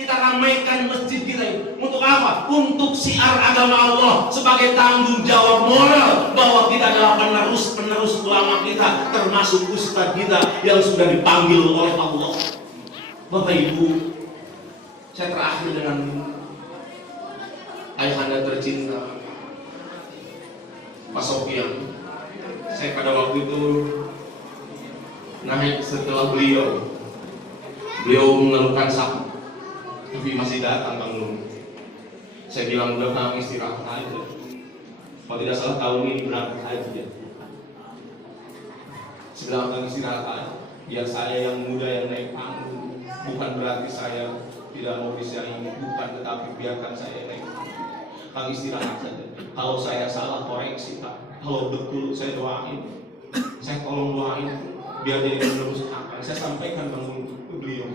Kita ramaikan masjid kita ini. Untuk apa? Untuk syiar agama Allah, sebagai tanggung jawab moral bahwa kita adalah penerus ulama kita, termasuk ustadz kita yang sudah dipanggil oleh Allah. Bapak Ibu, saya terakhir dengan ayahanda tercinta Pak Sofyan. Saya pada waktu itu naik setelah beliau mengeluhkan sakit, tapi masih datang Bang Nur. Saya bilang udah kami istirahat aja. Kalau tidak salah tahun ini berangkat aja. Sedangkan istirahat aja. Biar saya yang muda yang naik panggung. Bukan berarti saya tidak mau bisa ini, bukan, tetapi biarkan saya naik panggung. Kang istirahat saja. Kalau saya salah koreksi Pak. Kalau betul saya doain. Saya tolong doain biar jadi penerus akan. Saya sampaikan Bang Nur ke beliau.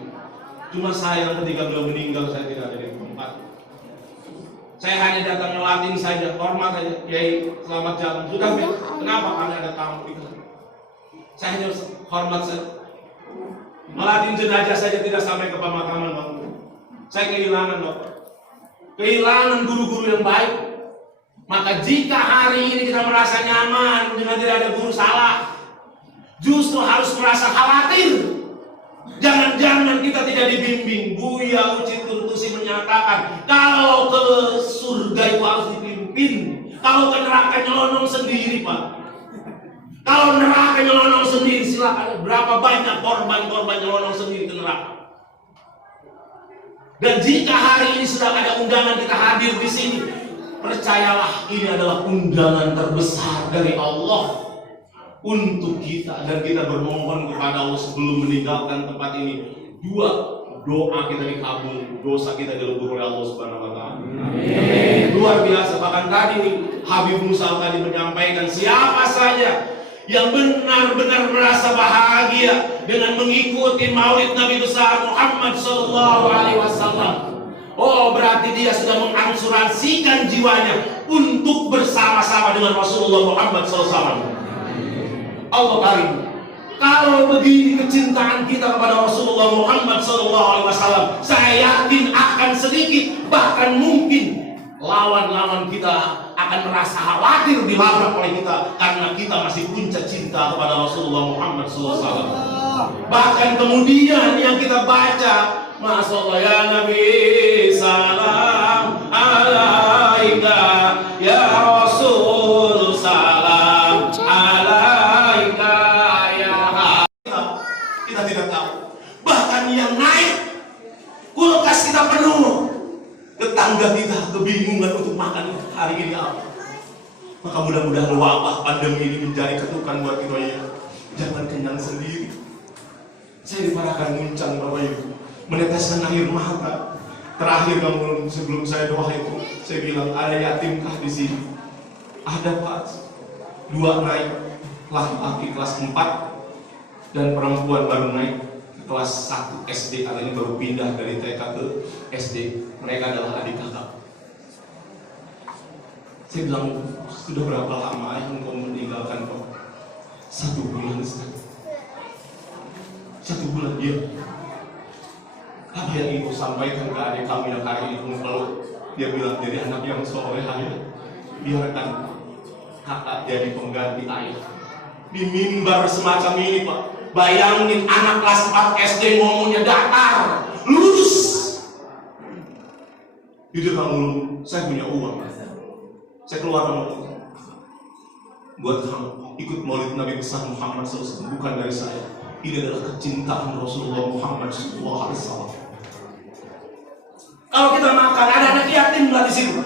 Cuma sayang ketika beliau meninggal saya tidak ada di tempat. Saya hanya datang ngelatin saja, hormat saja. Kiai selamat jalan. Sudah, kenapa Anda ada tamu di sana? Saya hanya hormat saja. Ngelatin jenazah saja, tidak sampai ke pemakaman Bang. Saya kehilangan Bapak. Kehilangan guru-guru yang baik. Maka jika hari ini kita merasa nyaman dengan tidak ada guru salah, justru harus merasa khawatir. Jangan-jangan kita tidak dibimbing. Buya Uci Turtusi menyatakan kalau ke surga itu harus dipimpin, kalau ke neraka nyelonong sendiri Pak. Kalau neraka nyelonong sendiri silakan. Berapa banyak korban-korban nyelonong sendiri ke neraka. Dan jika hari ini sudah ada undangan kita hadir di sini, percayalah ini adalah undangan terbesar dari Allah untuk kita, dan kita bermohon kepada Allah sebelum meninggalkan tempat ini. Dua, doa kita dikabul, dosa kita dilebur oleh Allah Subhanahu wa taala. Luar biasa. Bahkan tadi nih Habib Musa tadi menyampaikan siapa saja yang benar-benar merasa bahagia dengan mengikuti Maulid Nabi besar Muhammad sallallahu alaihi wasallam. Oh, berarti dia sudah mengasuransikan jiwanya untuk bersama-sama dengan Rasulullah Muhammad sallallahu alaihi wasallam. Allah karim. Kalau begini kecintaan kita kepada Rasulullah Muhammad SAW, saya yakin akan sedikit, bahkan mungkin lawan-lawan kita akan merasa khawatir dilabrak oleh kita, karena kita masih puncak cinta kepada Rasulullah Muhammad SAW. Bahkan kemudian yang kita baca, Masyaallah ya Nabi salam alaika ya Rasul salam alaika ya. Kita tidak tahu. Bahkan yang naik kulkas kita penuh, tetangga kita kebingungan untuk makan hari ini apa. Maka mudah-mudahan wabah pandemi ini menjadi ketukan buat kita ya. Jangan kenyang sendiri. Saya diparahkan muncang Bapak Ibu, meneteskan air mata. Terakhir kamu sebelum saya doa itu, saya bilang ada yatimkah di sini? Ada Pak. Dua naik, laki-laki kelas 4 dan perempuan baru naik kelas 1 SD, karena ini baru pindah dari TK ke SD. Mereka adalah adik kakak. Saya bilang, sudah berapa lama engkau meninggalkan kau? 1 bulan Ustaz. 1 bulan dia. Apa yang ibu sampaikan ke adik kami yang hari ini kamu peluk? Dia bilang jadi anak yang soleh aja. Biarkan kakak jadi pengganti ayah. Di mimbar semacam ini Pak, bayangin anak kelas 4 SD ngomongnya datar, lurus. Jujur kamu, saya punya uang. Saya keluar uang buat kamu ikut Maulid Nabi besar Muhammad SAW, bukan dari saya. Ini adalah kecintaan Rasulullah Muhammad SAW. Kalau kita makan, ada anak yatim nggak di sini?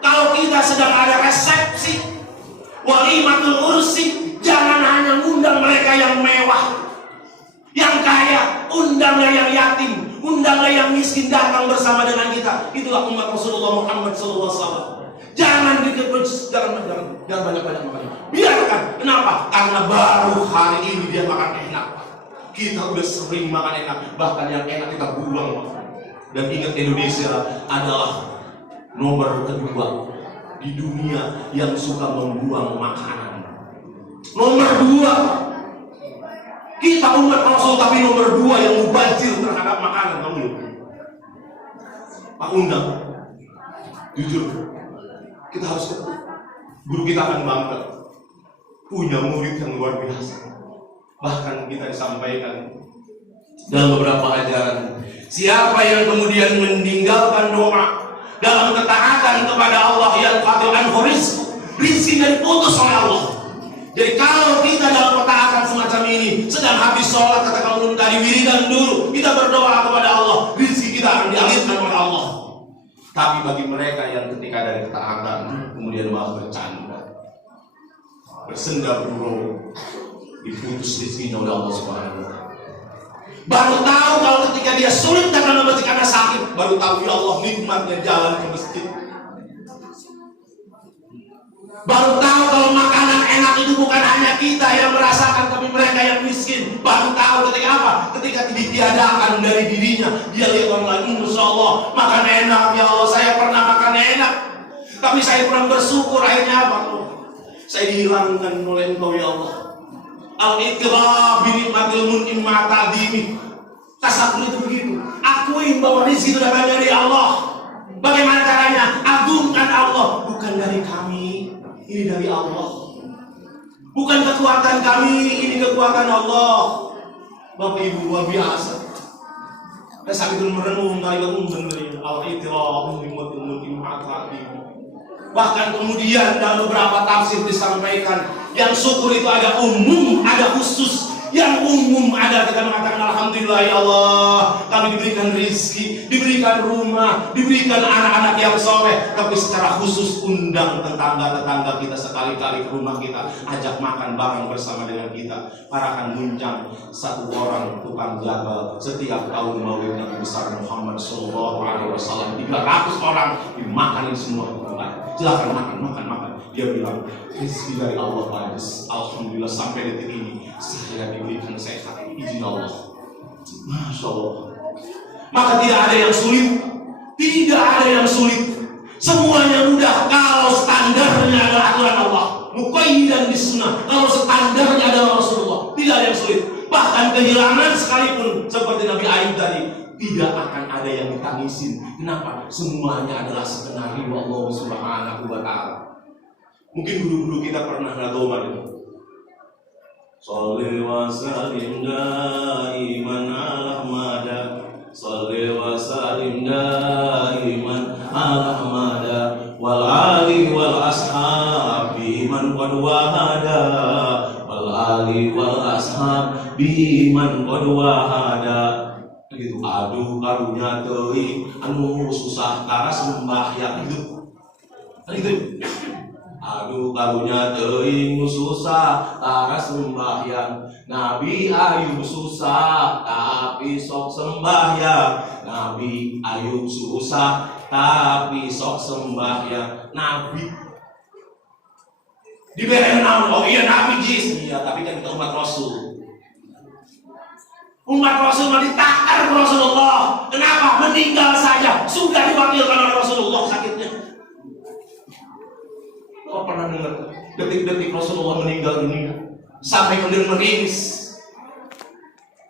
Kalau kita sedang ada resepsi, walimatul ursi, jangan hanya undang mereka yang mewah, yang kaya, undanglah yang yatim, undanglah yang miskin datang bersama dengan kita. Itulah umat Rasulullah Muhammad SAW. Jangan jangan banyak-banyak makan. Biarkan. Kenapa? Karena baru hari ini dia makan enak. Kita udah sering makan enak, bahkan yang enak kita buang. Dan ingat, Indonesia adalah nomor kedua di dunia yang suka membuang makanan. Nomor 2. Kita umat Rasul, tapi nomor 2 yang mubazir terhadap makanan. Kamu Pak undang. Jujur, kita harus ketemu. Guru kita akan bangga punya murid yang luar biasa. Bahkan kita disampaikan dalam beberapa ajaran, siapa yang kemudian meninggalkan doa dalam ketaatan kepada Allah yang qati'an rizkinya diputus oleh Allah. Jadi kalau kita dalam ketaatan semacam ini, sedang habis sholat, katakan ulun tadi, wiridan dulu, kita berdoa kepada Allah, rizki kita akan dialirkan oleh Allah. Tapi bagi mereka yang ketika dari ketaatan kemudian malah bercanda, bersenda gurau, diputus rizkinya oleh Allah Subhanahu wa Ta'ala. Baru tahu kalau ketika dia sulit karena karena sakit, baru tahu ya Allah nikmatnya jalan ke masjid. Baru tahu kalau makanan enak itu bukan hanya kita yang merasakan, tapi mereka yang miskin. Baru tahu ketika apa? Ketika ditiadakan dari dirinya, dia lihat orang lain, Insya Allah makan enak, ya Allah saya pernah makan enak, tapi saya kurang bersyukur. Akhirnya apa? Saya dihilangkan oleh Engkau ya Allah. Al-iqrar binikmatil mun'im ma'tadimi. Tasakur itu begitu. Akui bahwa rezeki itu datang dari Allah. Bagaimana caranya? Agungkan Allah. Bukan dari kami, ini dari Allah. Bukan kekuatan kami, ini kekuatan Allah. Bapak Ibu luar biasa. Saya sambil merenung kali benar al-iqrar binikmatil mun'im ma'tadimi. Bahkan kemudian dalam beberapa tafsir disampaikan, yang syukur itu ada umum, ada khusus. Yang umum ada kita mengatakan alhamdulillah ya Allah, kami diberikan rezeki, diberikan rumah, diberikan anak-anak yang soleh. Tapi secara khusus undang tetangga-tetangga kita sekali-kali ke rumah kita, ajak makan bareng bersama dengan kita. Parakan muncang satu orang tukang jagal setiap tahun maulid Nabi besar Muhammad Sallallahu Alaihi Wasallam. 300 orang dimakanin semua. Silakan makan. Dia bilang, rezeki dari Allah Pak. Alhamdulillah sampai detik ini saya diberikan sehat, izin Allah. Masya Allah. Maka tidak ada yang sulit, tidak ada yang sulit. Semuanya mudah kalau standarnya adalah aturan Allah. Muqayyidan bis sunnah. Kalau standarnya adalah Rasulullah, tidak ada yang sulit. Bahkan kehilangan sekalipun seperti Nabi Ayub tadi, tidak akan ada yang ditangisin. Kenapa? Semuanya adalah skenario Allah Subhanahu wa Ta'ala. Mungkin guru-guru kita pernah ngadoman itu. Shalli wa sallim daiman ala Ahmada, shalli wa sallim daiman ala Ahmada, wal ali wal ashab biman qad wahada, wal ali wal ashab biman qad wahada. Gitu, aduh karunya teuing anu susah tara sembahyang hidup. Gitu. Aduh karunya teuing susah tara sembahyang. Nabi Ayub susah tapi sok sembahyang. Nabi Ayub susah tapi sok sembahyang. Nabi diberi nama, oh iya Nabi jis, iya tapi kan kita umat Rasul. Umat Rasul ditakar Rasulullah. Kenapa? Meninggal saja sudah diwakilkan oleh Rasulullah sakitnya. Kau pernah dengar detik-detik Rasulullah meninggal dunia sampai kemudian meringis,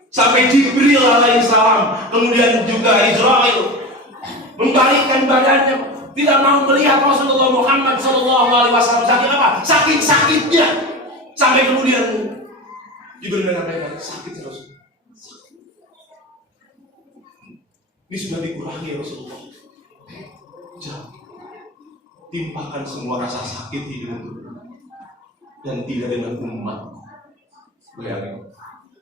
sampai Jibril alaihissalam kemudian juga Israel membalikkan badannya, tidak mau melihat Rasulullah Muhammad Sallallahu Alaihi Wasallam. Sakit apa? Saking sakitnya sampai kemudian Jibril mengatakan sakit Rasul. Ini sudah dikurangi Rasulullah. Jangan timpakan semua rasa sakit hidup itu dan tidak dengan umat. Bayangin.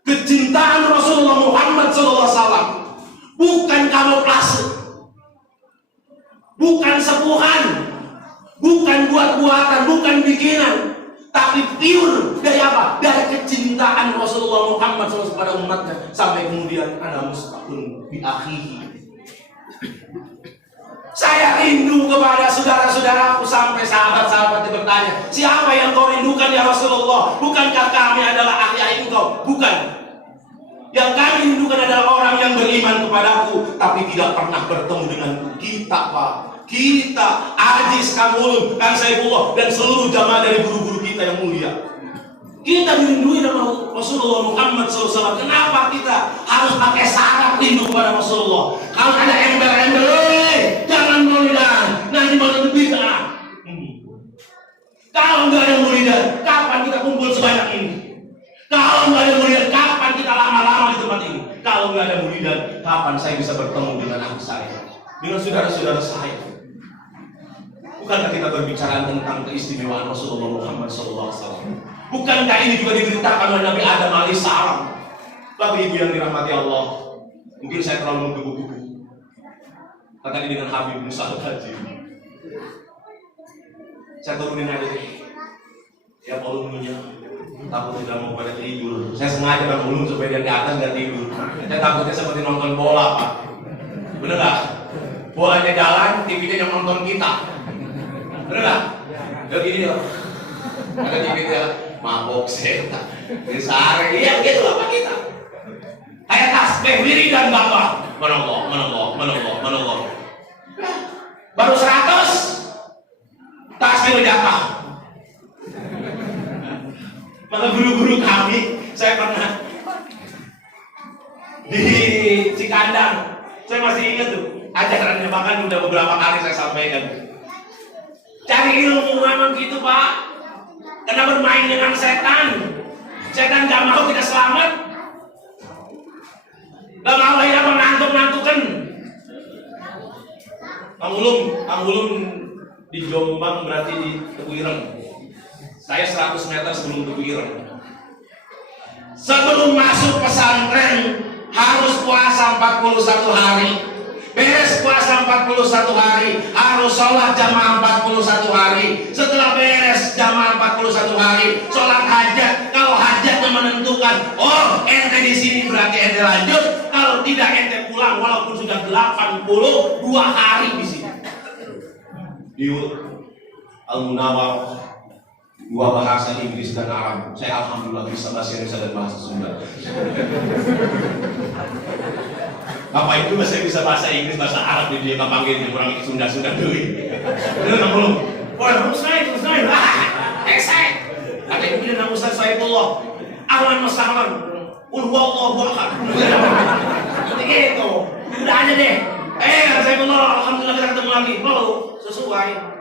Kecintaan Rasulullah Muhammad SAW bukan kamuflase, bukan sepuhan, bukan buat-buatan, bukan bikinan, tapi pure dari apa? Dari kecintaan Rasulullah Muhammad SAW kepada umatnya. Sampai kemudian ana mustaqun bi akhihi. Saya rindu kepada saudara-saudaraku, sampai sahabat-sahabat bertanya, siapa yang kau rindukan ya Rasulullah? Bukankah kami adalah ahli engkau? Bukan. Yang kami rindukan adalah orang yang beriman kepadaku tapi tidak pernah bertemu denganku. Kita Pak, kita Aziz Kamul, Kang Saifullah dan seluruh jamaah dari guru-guru kita yang mulia. Kita dirindui sama Rasulullah Muhammad SAW. Kenapa kita harus pakai syarat rindu kepada Rasulullah? Kalau ada embel-embel, Kalau nggak ada muridan, kapan kita lama-lama di tempat ini? Kalau nggak ada muridan, kapan saya bisa bertemu dengan anak saya, dengan saudara-saudara saya? Bukankah kita berbicara tentang keistimewaan Rasulullah Muhammad SAW? Bukankah ini juga diberitakan oleh Nabi Adam alaihissalam? Bapak Ibu yang dirahmati Allah, mungkin saya terlalu menggebu-gebu. Kata ini dengan Habib Musa Al-Haji. Saya turunin aja deh. Ya volumenya, takut tidak mau pada tidur. Saya sengaja bang ulun supaya dia di atas nggak tidur. Saya takutnya seperti nonton bola pak. Bener nggak? Bolanya jalan, TV-nya yang nonton kita. Bener nggak? Udah gini ya. Ada TV-nya mabok setan. Disare, iya begitu lah pak kita. Kayak tasbih wiridan bapak. Menolak. Baru 100 tasbih jatah. Maka guru-guru kami, saya pernah di Cikandang, saya masih ingat tuh ajarannya, bahkan udah beberapa kali saya sampaikan. Cari ilmu memang gitu pak, karena bermain dengan setan gak mau kita selamat, gak mau kita mengantuk-ngantukan. Kang Ulum di Jombang berarti di Tebu Ireng. Saya 100 meter sebelum Tebu Ireng. Sebelum masuk pesantren harus puasa 41 hari. Beres puasa 41 hari harus sholat jamaah 41 hari. Setelah beres jamaah 41 hari sholat hajat. Kalau hajatnya menentukan, oh ente di sini berarti ente lanjut. Kalau tidak ente pulang walaupun sudah 82 hari di sini. Di Al-Munawar 2 bahasa Inggris dan Arab. Saya alhamdulillah bisa bahasa Indonesia dan bahasa Sunda. Bapak itu masih bisa bahasa Inggris, bahasa Arab, dia panggil dia kurang Sunda dulu. Bener nggak belum? Wah, terus naik. Excited. Kata ibu dia nama Ustaz Saifullah. Ahlan wasahlan. Wallahu ahad. Gitu. Udah aja deh. Saifullah, alhamdulillah kita ketemu lagi. Mau sesuai.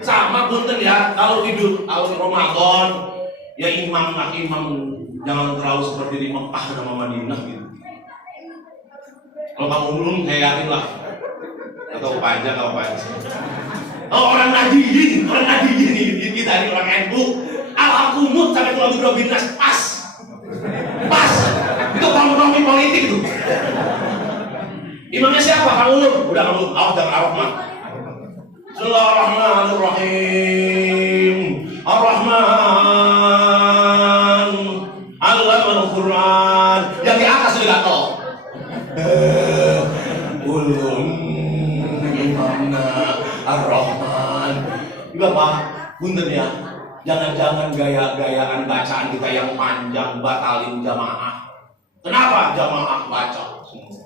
Sama punten ya, kalau hidup Ramadan ya imam jangan terlalu seperti di Mekah sama Madinah gitu. Kalau kamu belum, saya yakin lah. Atau pajak. Oh orang nadiin kita ini orang NU. Al-Hakumut sampai lagu Robinas pas. Itu kompromi politik itu. Imamnya siapa? Kang Ulum. Udah Kang Ulum, jangan Ar-Rahman. Bismillahirrahmanirrahim. Ar-Rahman Allamal Quran. Yang di atas sudah gatel. Ulum imamna Ar-Rahman. Juga Pak, punten ya. Jangan-jangan gaya-gayaan bacaan kita yang panjang batalin jamaah. Kenapa jamaah baca semua?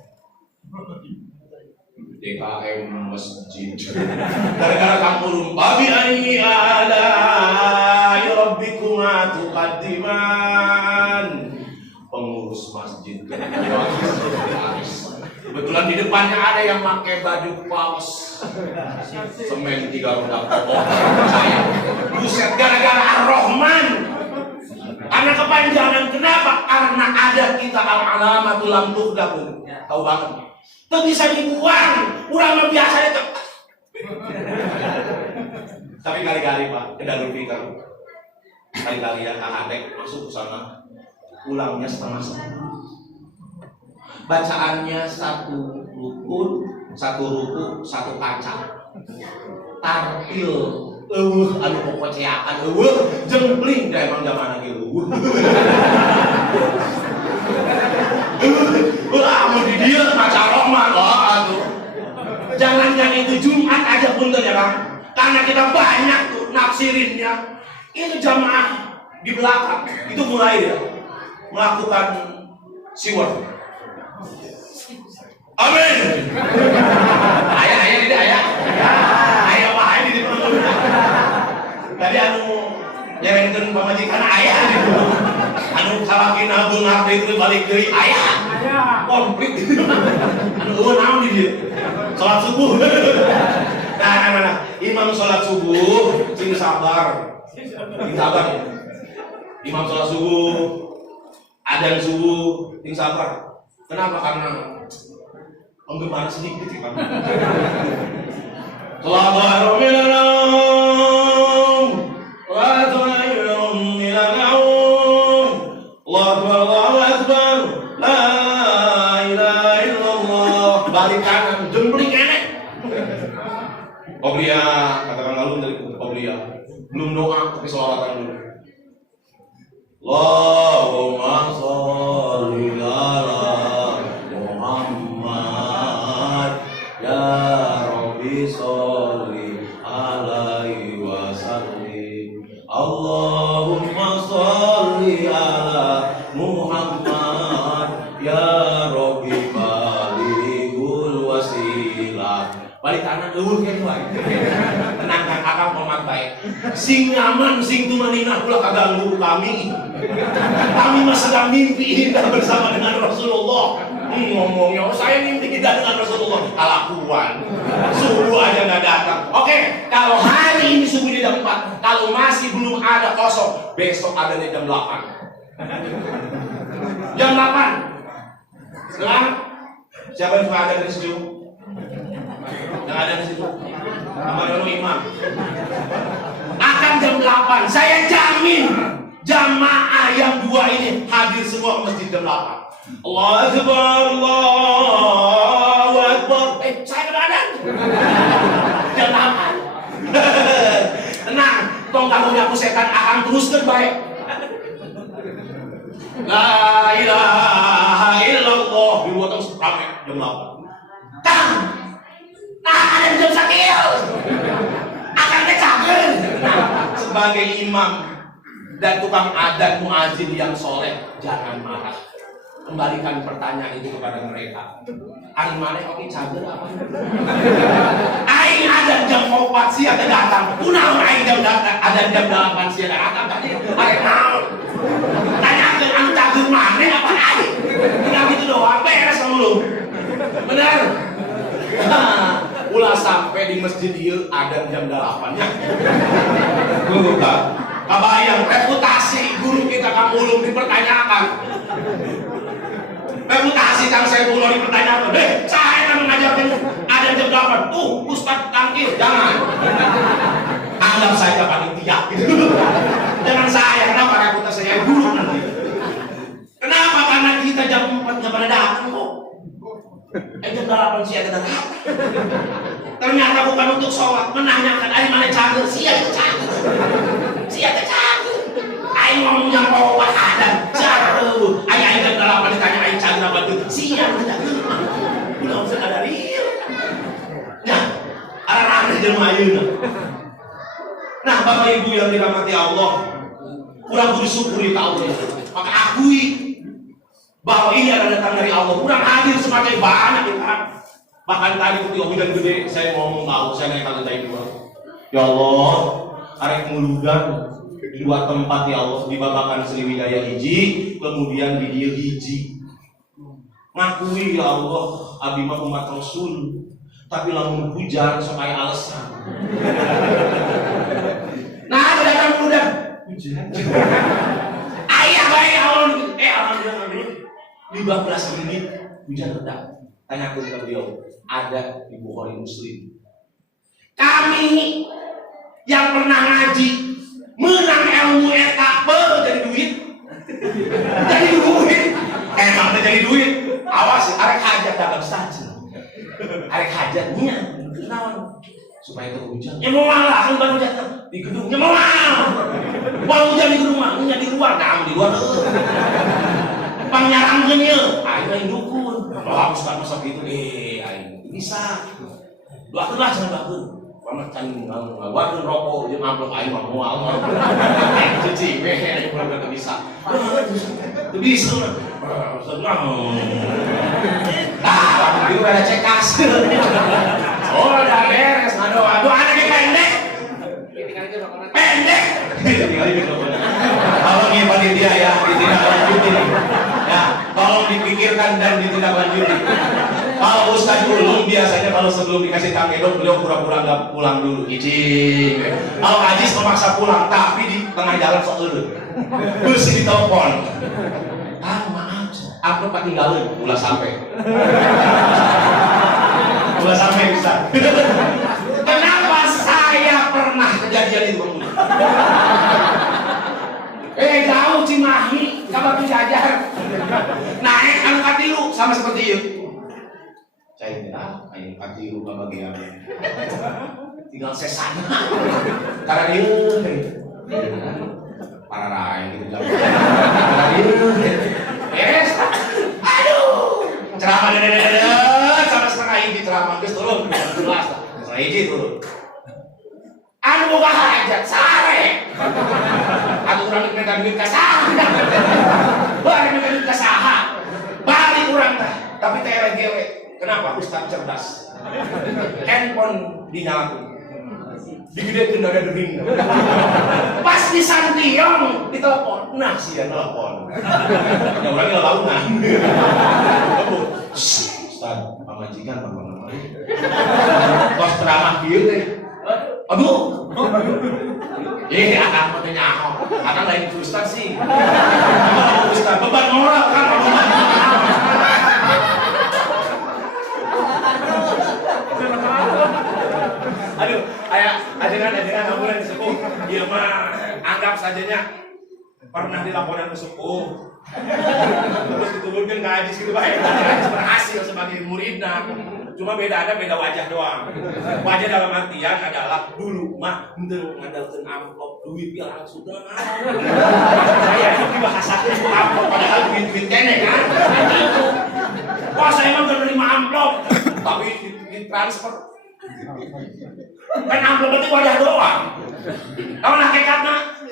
DKM masjid. Gara-gara kamu lupa bi ayyi ala rabbikuma tuqaddiman. Pengurus masjid. Kebetulan di depannya ada yang pakai baju paus. Semen 3 roda. Saya. Buset, gara-gara Ar-Rahman. Karena kepanjangan, kenapa? Karena ada kita al-alamatul lam tuqdabu. Tahu banget. Itu bisa dibuang, urang biasanya tuh. Tapi kali-kali Pak, ke Darul Fikr. Kali-kali ya Adek masuk ke sana, ulangnya setengah. Bacaannya 1 rukun, 1 kaca. Tartil, anu pokoknya jempling dah emang zaman gitu. Mau di dia baca Rahman, aduh. Jangan itu Jumat aja punten ya Bang. Karena kita banyak tuh nafsirinnya. Itu jamaah di belakang itu mulai ya melakukan siwar. Amin. Ayah di depan. Tadi nyerengkeun pamajikan ayah gitu. Salakin abung ngabdi itu balik dari ayah. Komplit. Naon di dia? Salat subuh. Nah, imam salat subuh sing sabar. Sabar ya. Imam salat subuh Adzan subuh, ting sabar. Kenapa? Karena penggemar sedikit sih Pak. Allahu Akbar, la ilaha illallah. Balik kanan, jembling enek. Qobliyah, katakan lalu dari qobliyah. Belum doa, tapi sholawatan dulu. Allahumma sholli ala Muhammad, ya Rabbi sholli alaihi wasallim. Allahumma sholli ala Muhammad, ya Rabbi balighul wasilah. Balik kanan eueuh ke wae. Tenang kan akang komat bae. Sing nyaman, sing tumanina pula kaganggu kami. Kami mah sedang mimpi indah bersama dengan Rasulullah. Ngomongnya, saya mimpi indah dengan Rasulullah. Kelakuan. Subuh aja nggak datang. Oke, kalau hari ini subuhnya jam 4, kalau masih belum ada kosong, besok ada di jam 8. Jam 8. Setelah siapa yang suka ada di situ? Yang ada di situ. Nama imam. Akan jam 8. Saya jamin jamaah yang 2 ini hadir semua ke masjid jam 8. Allahu Akbar, Allahu Akbar. Saya kebadan. Jam 8. Tenang, tong kamu nyapu setan akan teruskan baik. La ilaha illallah. Di luar tong ramai jam 8. Kang, ada jam sakil. Akan kecager. Sebagai imam dan tukang adzan muazin yang soleh, jangan marah. Kembalikan pertanyaan itu kepada mereka. Hari mana oke cager apa? Aing adzan jam 4 siang datang. Kunaon aing jam datang? Adzan jam 8 siang datang tadi. Aing naon? Tanyakeun anu cager mana apa aing? Tinggal gitu doang beres kamu lu. Benar? Ulah sampai di masjid ieu adzan jam 8 nya. Kabayang reputasi guru kita Kang Ulum dipertanyakan. Reputasi Kang Saifullah dipertanyakan. Saya kan mengajarkan adzan jam 8. Ustaz Tangkil, jangan. Anggap saya panitia gitu. Jangan saya, kenapa reputasi saya guru nanti? Kenapa? Karena kita jam 4 nggak pada datang kok. Jam 8 sih ada datang. Ternyata bukan untuk sholat, menanyakan dari mana cager, siapa cager, siapa cager. Aing ngomong yang bawa adzan, cager. Aing jam 8 ditanya aing cager apa tuh, siapa cager. Udah usah ada real. Ya, arah-arah jemaah ayeuna. Nah, Bapak Ibu yang dirahmati Allah, kurang bersyukuri ke Allah. Maka akui bahwa ini adalah datang dari Allah. Kurang hadir semakin banyak kita. Bahkan tadi ketika hujan gede, saya ngomong tahu, saya naik lantai 2. Ya Allah, arek muludan di 2 tempat ya Allah, di Babakan Sriwijaya hiji, kemudian di dia hiji. Ngakui ya Allah, abdi mah umat Rasul, tapi lamun hujan supaya alasan. Nah, ada datang muludan. Hujan. Ayah baik Allah, alhamdulillah 15 menit hujan reda. Tanya ke beliau, ada di Bukhari Muslim. Kami yang pernah ngaji menang ilmu eta jadi duit. Jadi duit. Emang jadi duit. Awas, arek hajat dapat saja. Arek hajatnya naon supaya itu hujan. Ya mau lah kan baru jatuh di gedungnya mau. Mau hujan di gedung mah, nya di luar, nah di luar. Pangyarangkeun ieu, aing dukun. Oh, Ustaz masa gitu aing bisa. Doakeunlah cenah doakeun. Pamah can ngaluarkeun rokok jeung amplop aing mah moal. Cici we aing pura-pura bisa. Teu bisa. Ustaz mah. Tah, itu ada cekas. Oh, udah beres ngadoa. Doanya ge pendek. Pendek. Tinggal di mikrofonnya. Kalau ini panitia ya, ditindaklanjuti. Ya, tolong dipikirkan dan ditindaklanjuti. Kalau Ustaz Ulum biasanya kalau sebelum dikasih tangedok beliau pura-pura nggak pulang dulu, izin. Kalau Ajis memaksa pulang, tapi di tengah jalan sok eureun. Terus ditelepon. Amplop ketinggalan, ulah sampai. Ulah sampai bisa. Kenapa saya pernah kejadian itu Bang? Jauh Cimahi, kabar Jajar. Naik anu katilu sama seperti itu. Saya tidak, ayo katilu ke bagian. Tinggal sesana. Karena dia para rakyat gitu jauh. Karena dia yes. Aduh. Ceramah sama setengah hiji ceramah geus turun, jelas lah. Setengah hiji turun. Anu boga hajat sare. Atuh urang minta duit ka saha. Bari minta duit ka saha. Bari urang teh, tapi teh gewe. Kenapa? Ustaz cerdas. Handphone dinyalakeun. Digedekeun dada dering. Pas disantiong ditelepon. Nah, sia telepon. Ya urang ngelabunan. Ustaz, pamajikan pamana mari. Pas ceramah kieu teh. Aduh. Akang teh nyaho. Akang lain Ustaz sih. Ustaz beban moral kan. Aduh, ajengan ambulan sepuh. Ieu mah anggap sajanya pernah dilaporkan ke sepuh. Terus diturunkan ke hadis gitu baik. Berhasil sebagai muridna. Cuma beda wajah doang. Wajah dalam artian adalah dulu mah henteu ngandalkeun amplop duit ya langsung dah. Saya itu dibahasakeun ku amplop padahal duit kene kan. Gitu. Wah, saya mah gak nerima amplop, tapi ditransfer. Kan amplop itu wajah doang. Tahu nak kekatna?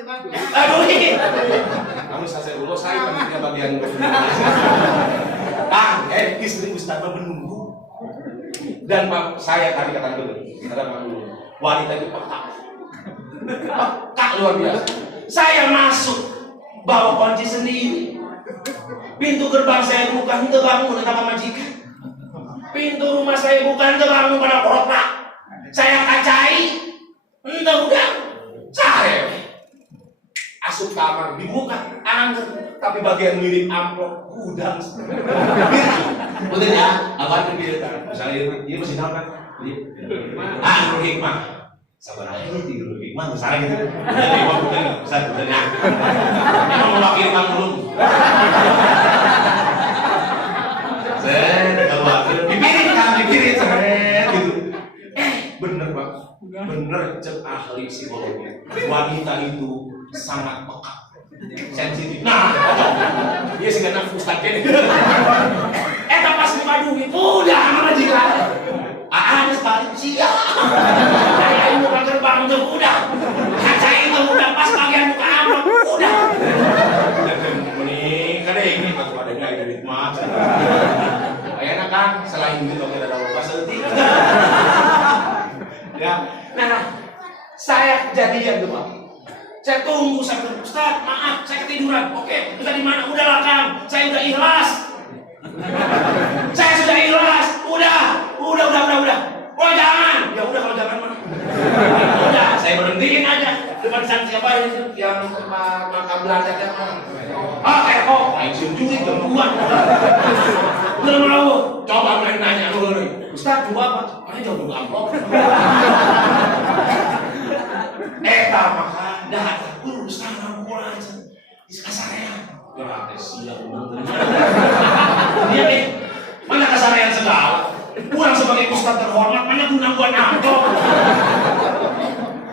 Aduh ini. Kamu saya dulu saya punya bagian. Istri Ustaz menunggu. Dan saya tadi kata dulu, wanita itu peka luar biasa. Saya masuk bawa kunci sendiri, pintu gerbang saya buka, itu bangun sama majikan. Pintu rumah saya buka, itu bangun pada kotak. Saya kacai, itu udah saya asup kamar dibuka, angker, tapi bagian mirip amplop udang. Betul ya, apa yang dipilih? Misalnya ini masih tahu kan? Nurul Hikmah, sabar aja Nurul Hikmah, misalnya gitu. Jadi gua bukan besar ya. Emang mewakili Kang Nurul. Dipilih gitu. Bener Bang, bener cek ahli psikologi. Wanita itu sangat peka, sensitif. Nah, dia sih gak Ustaz ini. Pas lima duit, udah majikan. Ada sekali siap. Saya ini bukan gerbang itu udah. Kaca itu udah pas bagian muka amplop udah. Menikah deh ini pas pada gaya duit mah. Kayaknya kan selain duit oke ada lupa sedih. Ya, nah saya kejadian tuh Pak. Saya tunggu sampai Ustaz, maaf saya ketiduran. Oke, Ustaz di mana? Udahlah Kang, saya udah ikhlas. Saya sudah ikhlas, udah. Oh jangan, ya udah kalau jangan mana? Udah, saya berhentiin aja depan siapa itu yang makam Belanda kan? Eko, langsung juri gangguan. Belum mau, coba mulai nanya dulu nih. Ustaz coba apa? Mana jauh dulu amplop? Maka dah, Ustaz ngomong aja di kasarean. Gratis siap dia nih, mana kasarean segala. Kurang sebagai ustaz terhormat, mana guna buat amplop.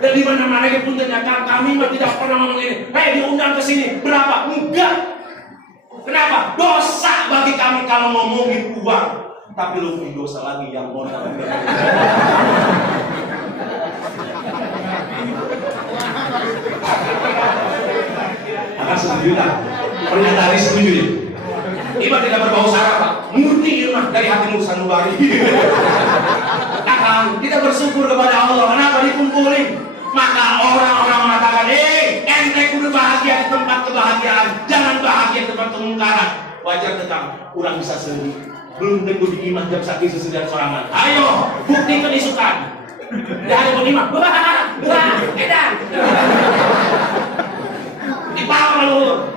Dan di mana-mana pun ternyata kami tidak pernah ngomong ini. Diundang ke sini berapa? Enggak. Kenapa? Dosa bagi kami kalau ngomongin uang. Tapi lebih dosa lagi yang modal. Akan setuju tak? Pernyataan ini setuju ya? Iba tidak berbau sara Pak, murni irmah dari hati sanubari. Akang, kita bersyukur kepada Allah. Kenapa dikumpulin? Maka orang-orang mengatakan, ente kudu bahagia di tempat kebahagiaan, jangan bahagia di tempat kemungkaran. Wajar tetap, kurang bisa sendiri. Belum tentu diimah jam sakit sesudah sorangan. Ayo, buktikan isukan. Dah ada imah, edan. Dipakai luhur.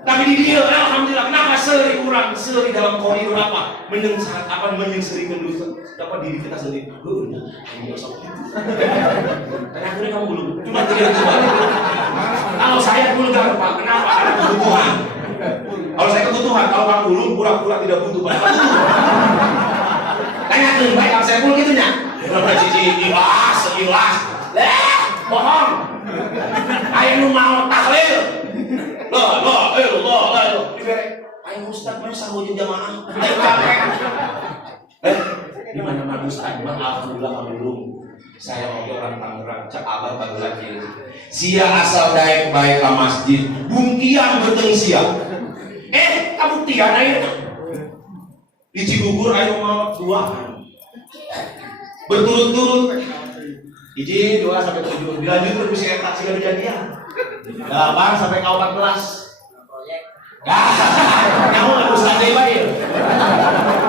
Tapi di dia, alhamdulillah, kenapa seri dalam koridor apa? Menyengseri dosa apa diri kita sendiri. Lu udah, ayo sok. Dan akhirnya kamu belum, cuma 3 detik. Kalau saya dulu gak Pak, kenapa? Karena kebutuhan. Kalau saya kebutuhan, kalau kamu belum pura-pura tidak butuh. Tanya tuh, baik kalau saya pun gitunya. Berapa cici ikhlas. Bohong. Ayo lu mau tahlil. Loh. Ayo Ustaz mau sahur jamaah. Ayo capek. Gimana Mas Ustaz? Alhamdulillah kamu belum. Saya oke orang Tangerang, cak abah Tangerang kiri. Sia asal daek baik ke masjid, bungkiang beteng sia. Kamu tian aja. Di Cigugur ayo mau 2 berturut-turut. 1, 2 sampai 7. Dilanjut terus bisa tak sih kejadian. 8 sampai ke 14. Kamu nggak usah baik.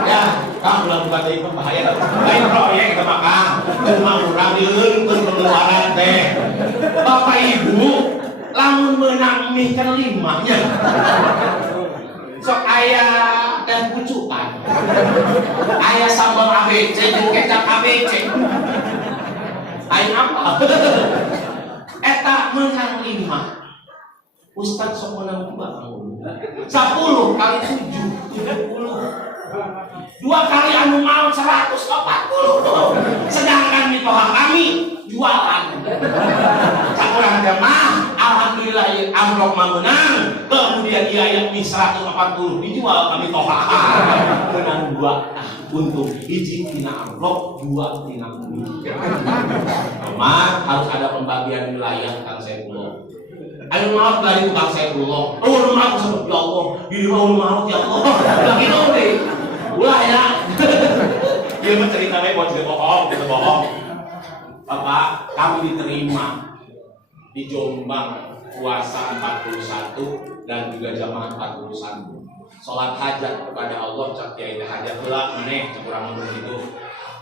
Ya, kamu lakukan dari bahaya. Baik proyek kita makan. Mau rangin pengeluaran teh. Bapak Ibu, lamun menang mie kan 5-nya. Sok ayah dan pucukan. Ayah sambal ABC jeung kecap ABC. Ayah apa? Eta menang 5. Ustaz sok menang 2 kamu. 10 kali 7 70. 2 kali anu mau 140. Sedangkan di pohon kami jualan. Sakurang jamaah, alhamdulillah amplop menang. Kemudian dia mie 140 dijual kami tohakan. Menang 2. Untung hiji tina amplop, 2 tina mie. Harus ada pembagian wilayah Kang Saifullah. Ayo maaf dari tukang Saifullah. Maaf sama ya Allah. Ini maaf ya Allah. Lagi deh. Ulah ya. Dia menceritakan buat kita bohong. Bapak, kami diterima di Jombang puasa 41 dan juga jamaah 41. Salat hajat kepada Allah cak kiai hajat heula meneh kurang begitu.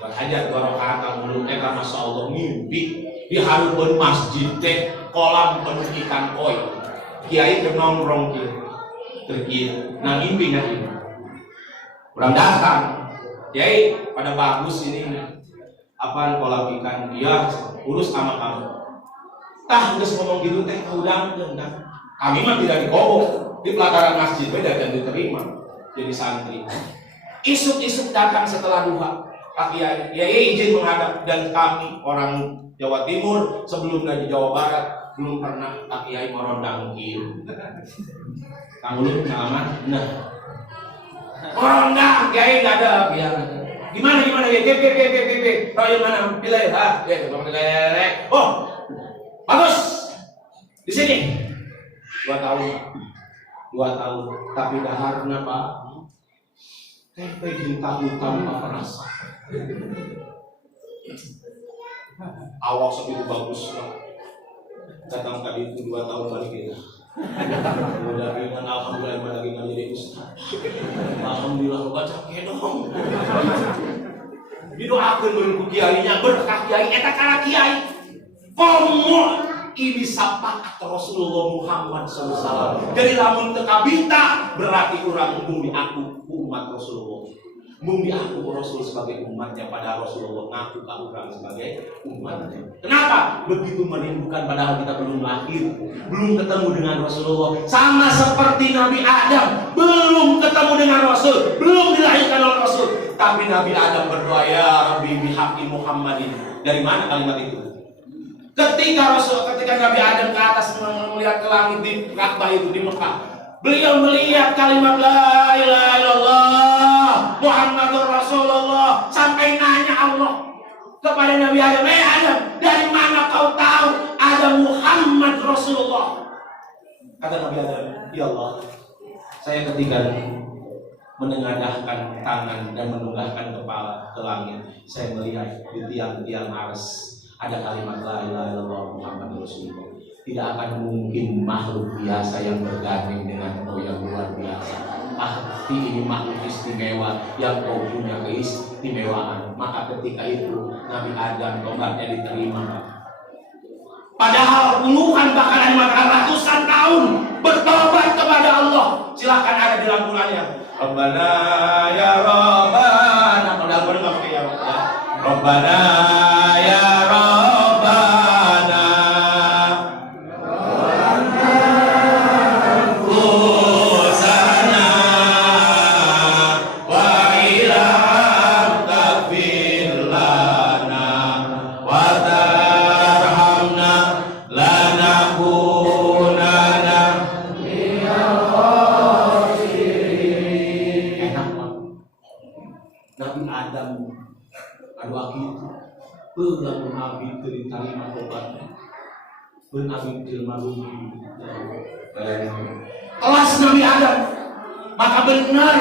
Salat hajat 2 rakaat kamu karena masyaallah mimpi di harupeun masjid teh kolam penuh ikan koi. Kiai teh nongkrong kieu. Nah mimpinya ini. Kurang datang. Kiai pada bagus ini. Apaan kolam ikan? Iya, urus sama kamu. Tah geus ngomong gitu teh kaudangkeun kan. Kami mah tidak dikobok di pelataran masjid beda dan diterima jadi santri. Isuk-isuk datang setelah duha. Pak Kiai izin menghadap dan kami orang Jawa Timur sebelumnya di Jawa Barat belum pernah Pak Kiai merondang kieu. Kamu lu pengalaman? Nah. Merondang Kiai enggak ada biar. Gimana ya? Gep. Royal mana? Pilih Oh. Bagus. Di sini. 2 tahun. Tapi daharna Pak. Cinta tanpa rasa. Awak segitu bagus Pak. Datang tadi itu 2 tahun balik kita. Udah dengan alhamdulillah lagi nggak jadi ustaz. Alhamdulillah baca kedong. Didoakeun ku kiainya berkah kiai eta kana kiai. Komo ini sapaat Rasulullah Muhammad SAW. Jadi lamun teu kabinta berarti urang mung aku umat Rasulullah. Mung aku Rasul sebagai umatnya pada Rasulullah ngaku ka urang sebagai umatnya. Kenapa? Begitu merindukan padahal kita belum lahir, belum ketemu dengan Rasulullah. Sama seperti Nabi Adam belum ketemu dengan Rasul, belum dilahirkan oleh Rasul. Tapi Nabi Adam berdoa ya Rabbi bihaqqi Muhammadin. Dari mana kalimat itu? Ketika Nabi Adam ke atas melihat ke langit di Ka'bah itu di Mekah, beliau melihat kalimat la ilaha illallah Muhammadur Rasulullah sampai nanya Allah kepada Nabi Adam, Adam, dari mana kau tahu ada Muhammad Rasulullah? Kata Nabi Adam, ya Allah, saya ketika menengadahkan tangan dan menunggahkan kepala ke langit, saya melihat di tiang-tiang ars ada kalimat la ilaha illallah Muhammadur Rasulullah. Tidak akan mungkin makhluk biasa yang bergandeng dengan kau yang luar biasa. Pasti ini makhluk istimewa yang kau punya keistimewaan. Maka ketika itu Nabi Adam tobatnya diterima. Padahal puluhan bahkan ratusan tahun bertobat kepada Allah. Silahkan ada di dalam Qurannya. Rabbana ya Rabbana. Kalau dalam Quran nggak pakai ya Rabbana. Rabbana ya Rabbana. Usana wa ilham takfir lana wa tarhamna lanakunana minal khasirin. Enak banget. Nabi Adam adu akitu peulamun abdi teu ditarima tobatna beun abdi jelema lumbi kelas Nabi Adam. Maka benar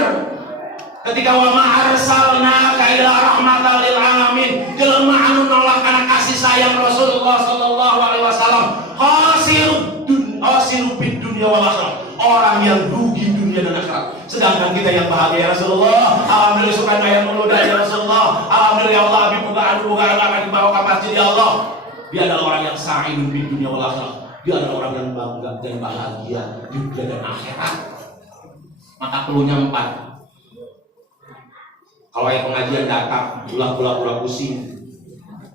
ketika wa ma arsalnaka ila rahmatan lil alamin, jelema anu nolak kana kasih sayang Rasulullah sallallahu alaihi wasallam, khasirud dunya wal akhirah, orang yang rugi dunia dan akhirat. Sedangkan kita yang bahagia ya Rasulullah, alhamdulillah sukan ayat muluda ya Rasulullah, alhamdulillah ya Allah abi bukaan akan dibawa ke masjid ya Allah. Dia adalah orang yang sa'idun di dunia wal akhirah. Dia adalah orang yang bangga dan bahagia di dunia dan akhirat. Maka perlunya 4. Kalau yang pengajian datang, pura-pura pusing.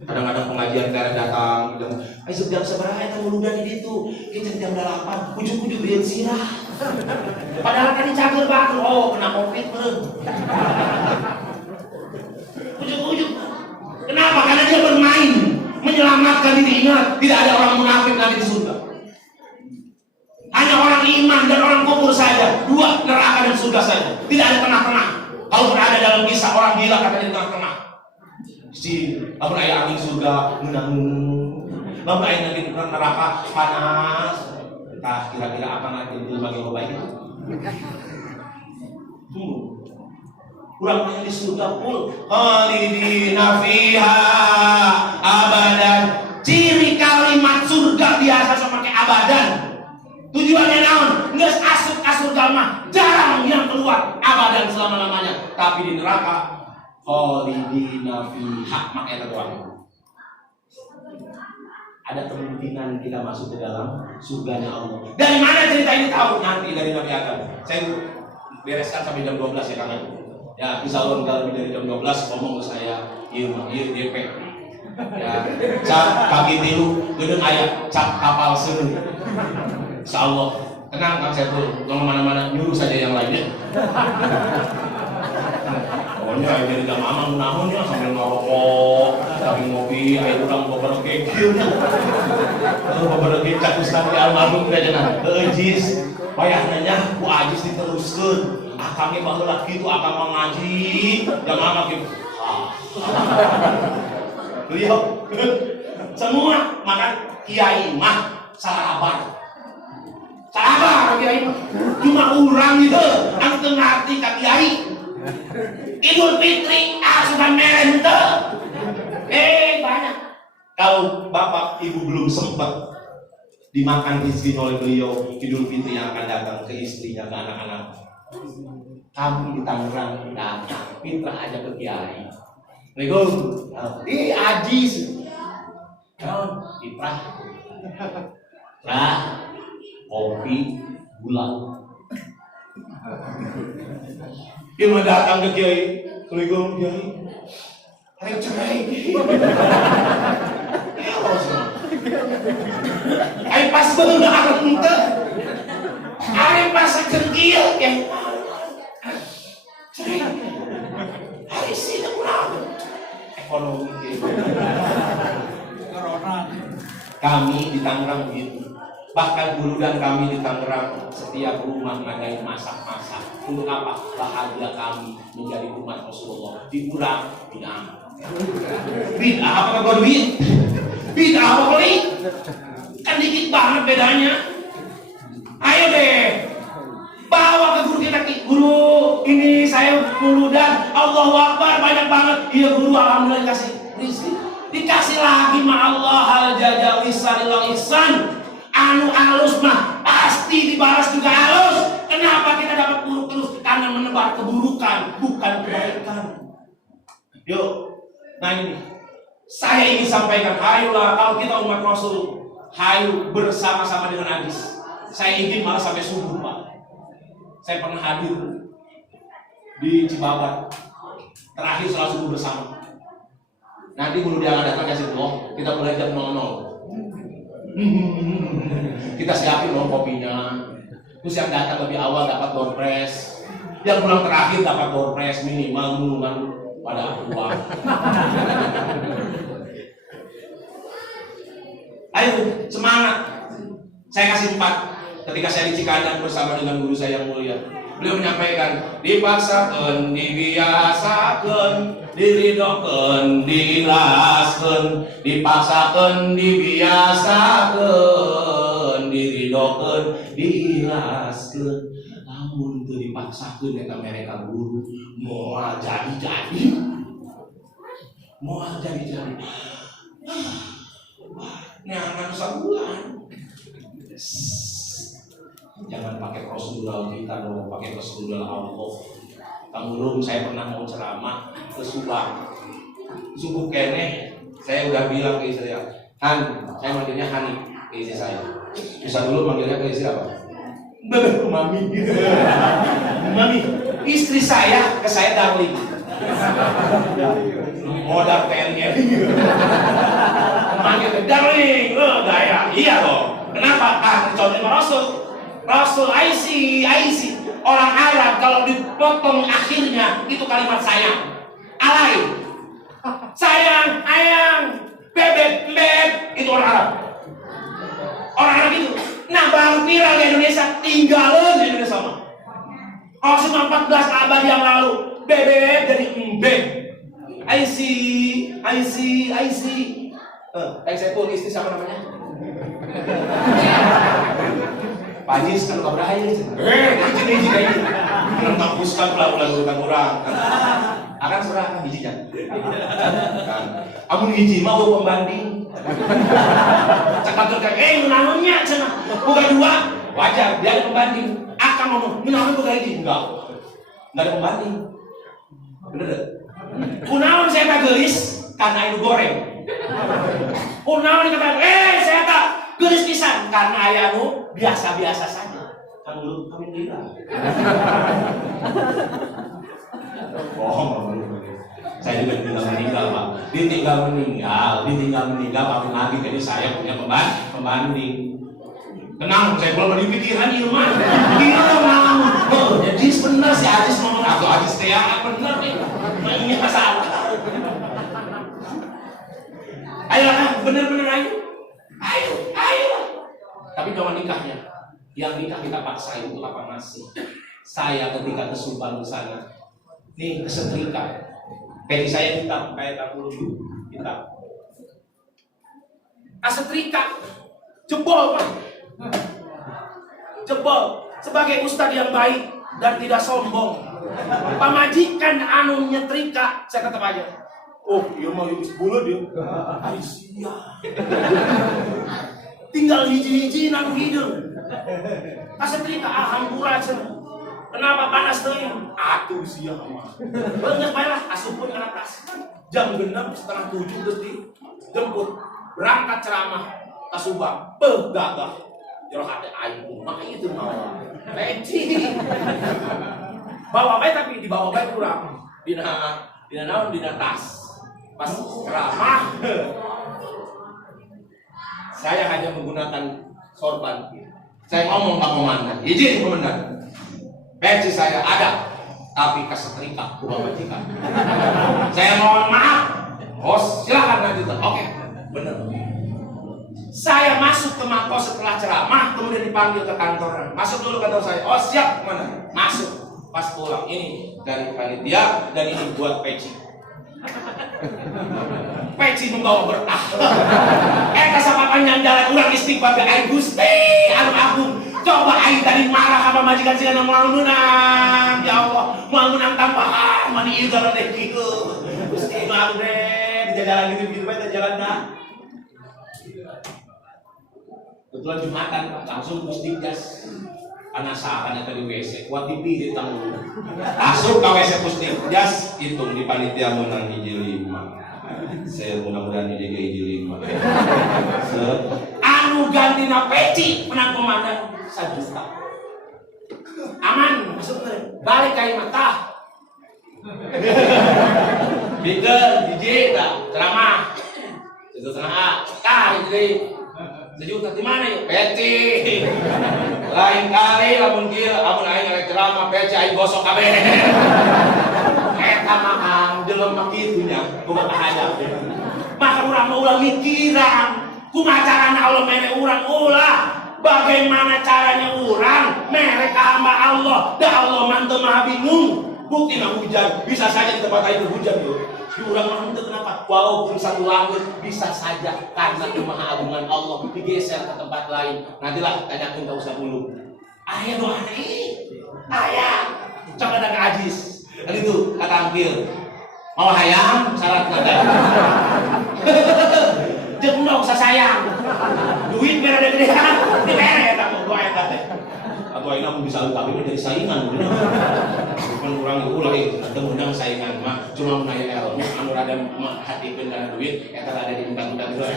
Kadang-kadang pengajian teh datang, ayo jam seberapa eta muluda di ditu? Kita jam 8, ujug-ujug bieu sirah. Padahal tadi cager batur, oh kena Covid beureum. Ujug-ujug. Kenapa? Karena dia bermain, menyelamatkan diri. Ingat, tidak ada orang munafik nanti di surga. Hanya orang iman dan orang kufur saja. 2, neraka dan surga saja. Tidak ada tengah-tengah. Kalau berada dalam kisah orang gila katanya di tengah-tengah. Si lamun aya angin surga ngeunang, lamun aya angin neraka panas. Tah kira-kira apa nanti jelema ge baik itu? Urang mah di surga pul khalidina fiha abadan. Ciri kalimat surga biasa sama pakai abadan. Tujuannya naon? Geus asup ka surga mah jarang yang keluar abadan selama-lamanya. Tapi di neraka khalidina fiha maka eta doang. Ada kemungkinan kita masuk ke dalam surganya Allah. Dari mana cerita ini tahu? Nanti dari Nabi Adam. Saya bereskan sampai jam 12 ya Kang. Ya, insya Allah kalau lebih dari jam 12 ngomong ke saya, iya DP. Ya, cap kaki tilu, gedeng ayat, cap kapal seru. Insya Allah, tenang Kang Setul, kalau mana-mana nyuruh saja yang lainnya. Pokoknya jadi jam mamang namunnya sambil ngerokok, sambil ngopi, air udang beberapa kekilnya. Beberapa kecap Ustaz di almarhum udah jenah. Jis, bayangnya ku Ajis diteruskan. Akangnya baheula kitu akang mengaji, jam mamang gitu. Beliau semua makan kiai mah sabar. Sabar kiai mah. Cuma urang gitu, anu teu ngarti ka kiai. Idul Fitri asupan meren teu. Banyak. Kalau bapak ibu belum sempat dimakan rezeki oleh beliau, Idul Fitri yang akan datang ke istrinya, ke anak-anak. Kami di Tangerang datang, minta aja ke kiai. Assalamualaikum. Ajis. Kiprah. Kopi, gula. Dia mau datang ke kiai. Assalamualaikum kiai. Ayo cerai. Ayo pas benar ente. Ayo pas cengkil kiai. Cerai. Hari sini kurang. Ekonomi. Kami di Tangerang begitu. Bahkan dulu dan kami di Tangerang setiap rumah ngadain masak-masak. Untuk apa? Bahagia kami menjadi umat Rasulullah. Dikurang bid'ah. Bid'ah apa kagak duit? Bid'ah apa beli? Kan dikit banget bedanya. Ayo deh, bawa ke guru kita, guru ini saya muludan, Allahu Akbar banyak banget. Iya guru, alhamdulillah dikasih rezeki. Dikasih lagi ma Allah hal jaza wisalil ihsan. Anu halus mah pasti dibalas juga halus. Kenapa kita dapat buruk terus? Karena menebar keburukan, bukan kebaikan. Yuk, nah ini saya ingin sampaikan, ayolah kalau kita umat Rasul hayu bersama-sama dengan Adis. Saya ingin malah sampai subuh, Pak. Saya pernah hadir di Cibabat. Terakhir sholat subuh bersama. Nanti guru dia akan datang kasih blog, kita mulai jam 00. Kita siapin dong kopinya. Terus yang datang lebih awal dapat door prize, yang pulang terakhir dapat door prize minimal minuman pada uang. Ayo semangat. Saya kasih 4. Ketika saya di Cikadang bersama dengan guru saya yang mulia, beliau menyampaikan, dipaksakan, dibiasakan, diridokan, dilaskan, dipaksakan, dibiasakan, diridokan, dilaskan. Namun itu dipaksakan ya mereka guru mau jadi, mau jadi. Nah, anak sebulan. Jangan pakai prosedural kita dong, pakai prosedural Allah. Kang Guru, saya pernah mau ceramah ke Subang. Subuh kene, saya udah bilang ke istri saya, Han, saya manggilnya Hani, ke istri saya. Bisa dulu manggilnya ke istri apa? Bebe, Mami. Mami, istri saya ke saya darling. Modal PR-nya. Manggil darling, gaya. Iya dong. Kenapa? Contohnya Rasul Aisi. Orang Arab kalau dipotong akhirnya itu kalimat sayang. Alay. Sayang, ayang, bebek, itu orang Arab. Orang Arab itu. Nah, baru viral di Indonesia, tinggalin di Indonesia sama. Kalau cuma 14 abad yang lalu, bebek jadi mbek. Aisi. Yang saya pun istri siapa namanya? Pajis kan kau berahaya nih. Hiji kayak ini. Menghapuskan ulang orang. Akan serahkan hijinya. Kan. Amun hiji mau pembanding. Cepat kayak menangunnya cenah. Bukan 2, wajar dia ada pembanding. Akan ngomong, menangun bukan hiji. Enggak ada pembanding. Bener deh. Kunaon saya tak gelis karena itu goreng. Kunaon dikatakan, saya tak gelis pisan karena ayahmu biasa-biasa saja. Kamu bilang. Bohong. Saya juga tinggal meninggal, Pak. Ditinggal meninggal, tapi lagi jadi saya punya pembanding. Tenang, saya belum ada pikiran ilmu. Jadi benar si Ajis ngomong atau Ajis teh benar nih. Ini masalah. Ayolah, bener-bener ayo. Tapi jangan nikahnya. Yang nikah kita paksa itu apa masih? Saya ketika ke Subang di sana, nih kesetrika. Peci saya hitam, kayak kamu hitam. Kesetrika, jebol Pak. Jebol. Sebagai ustadz yang baik dan tidak sombong, pamajikan anu nyetrika, saya tetap aja. Oh, iya mah habis bulan dia. Aisyah. Tinggal hiji-hiji nang hidung. Kasetrika alhamdulillah cenah. Kenapa panas teuing? Atuh sia mah. Beungeus bae lah asupun ka atas. Jam 6:30 geus dijemput. Berangkat ceramah ka Subang. Gagah. Jero hate aing mah itu mah. Peci. Bawa bae tapi dibawa bae kurang. Dina tas. Pas ceramah saya hanya menggunakan sorban. Saya ngomong Pak Komandan, izin Komandan, peci saya ada, tapi kesetrika bukan majikan. Saya mohon maaf, bos silakan lanjutkan. Oke, benar. Saya masuk ke Mako setelah ceramah, kemudian dipanggil ke kantor. Masuk dulu kantor saya. Oh siap, mana? Masuk. Pas pulang ini dari panitia dan ini buat peci. Peci membawa berkah. Kasapapan yang jalan urang istighfar ke aing Gusti anu agung. Coba aing tadi marah sama majikan sila moal menang. Ya Allah, moal menang tambahan mani ieu gara teh kieu. Gusti maaf deh, di jalan gitu bae jalan dah. Kebetulan Jumatan langsung Gusti gas. Penasaran eta di WC, kuat dipijit tanggung. Masuk ke WC Gusti jas, hitung di panitia menang hiji 5. Saya mudah-mudahan hiji 5. Anu gantina peci menang komandan 1 juta. Aman, maksudnya balik kayak mata. Bikin, jijik, ceramah. 1,5 jadi 1 juta di mana ya? Peci. Lain kali lamun kieu, amun aing ngarek ceramah peci aing gosok kabeh. Eta mah kang jelema kitu nya, boga kahayap. Maka urang mah ulah mikiran, kumaha carana Allah mere urang ulah. Bagaimana caranya orang mereka hamba Allah, dah Allah mantep maha bingung. Bukti nak hujan, bisa saja di tempat lain hujan yo. Di orang maha itu kenapa? Walaupun satu langit bisa saja karena maha agungan Allah digeser ke tempat lain. Nantilah tanyakin ke Ustaz dulu. Ayah doa nih, ayah. Coba ada ajis. Kan itu kata angkil. Mau hayam syarat kata. Jeung dong sasayang. Duit biar ada gedean. Di mere eta mah doa eta teh. Atau ayeuna mun bisa tapi menjadi saingan bener. Bukan urang ulah teu undang saingan mah cuma menanya elmu anu rada hatikeun kana duit eta rada diundang-undang heula.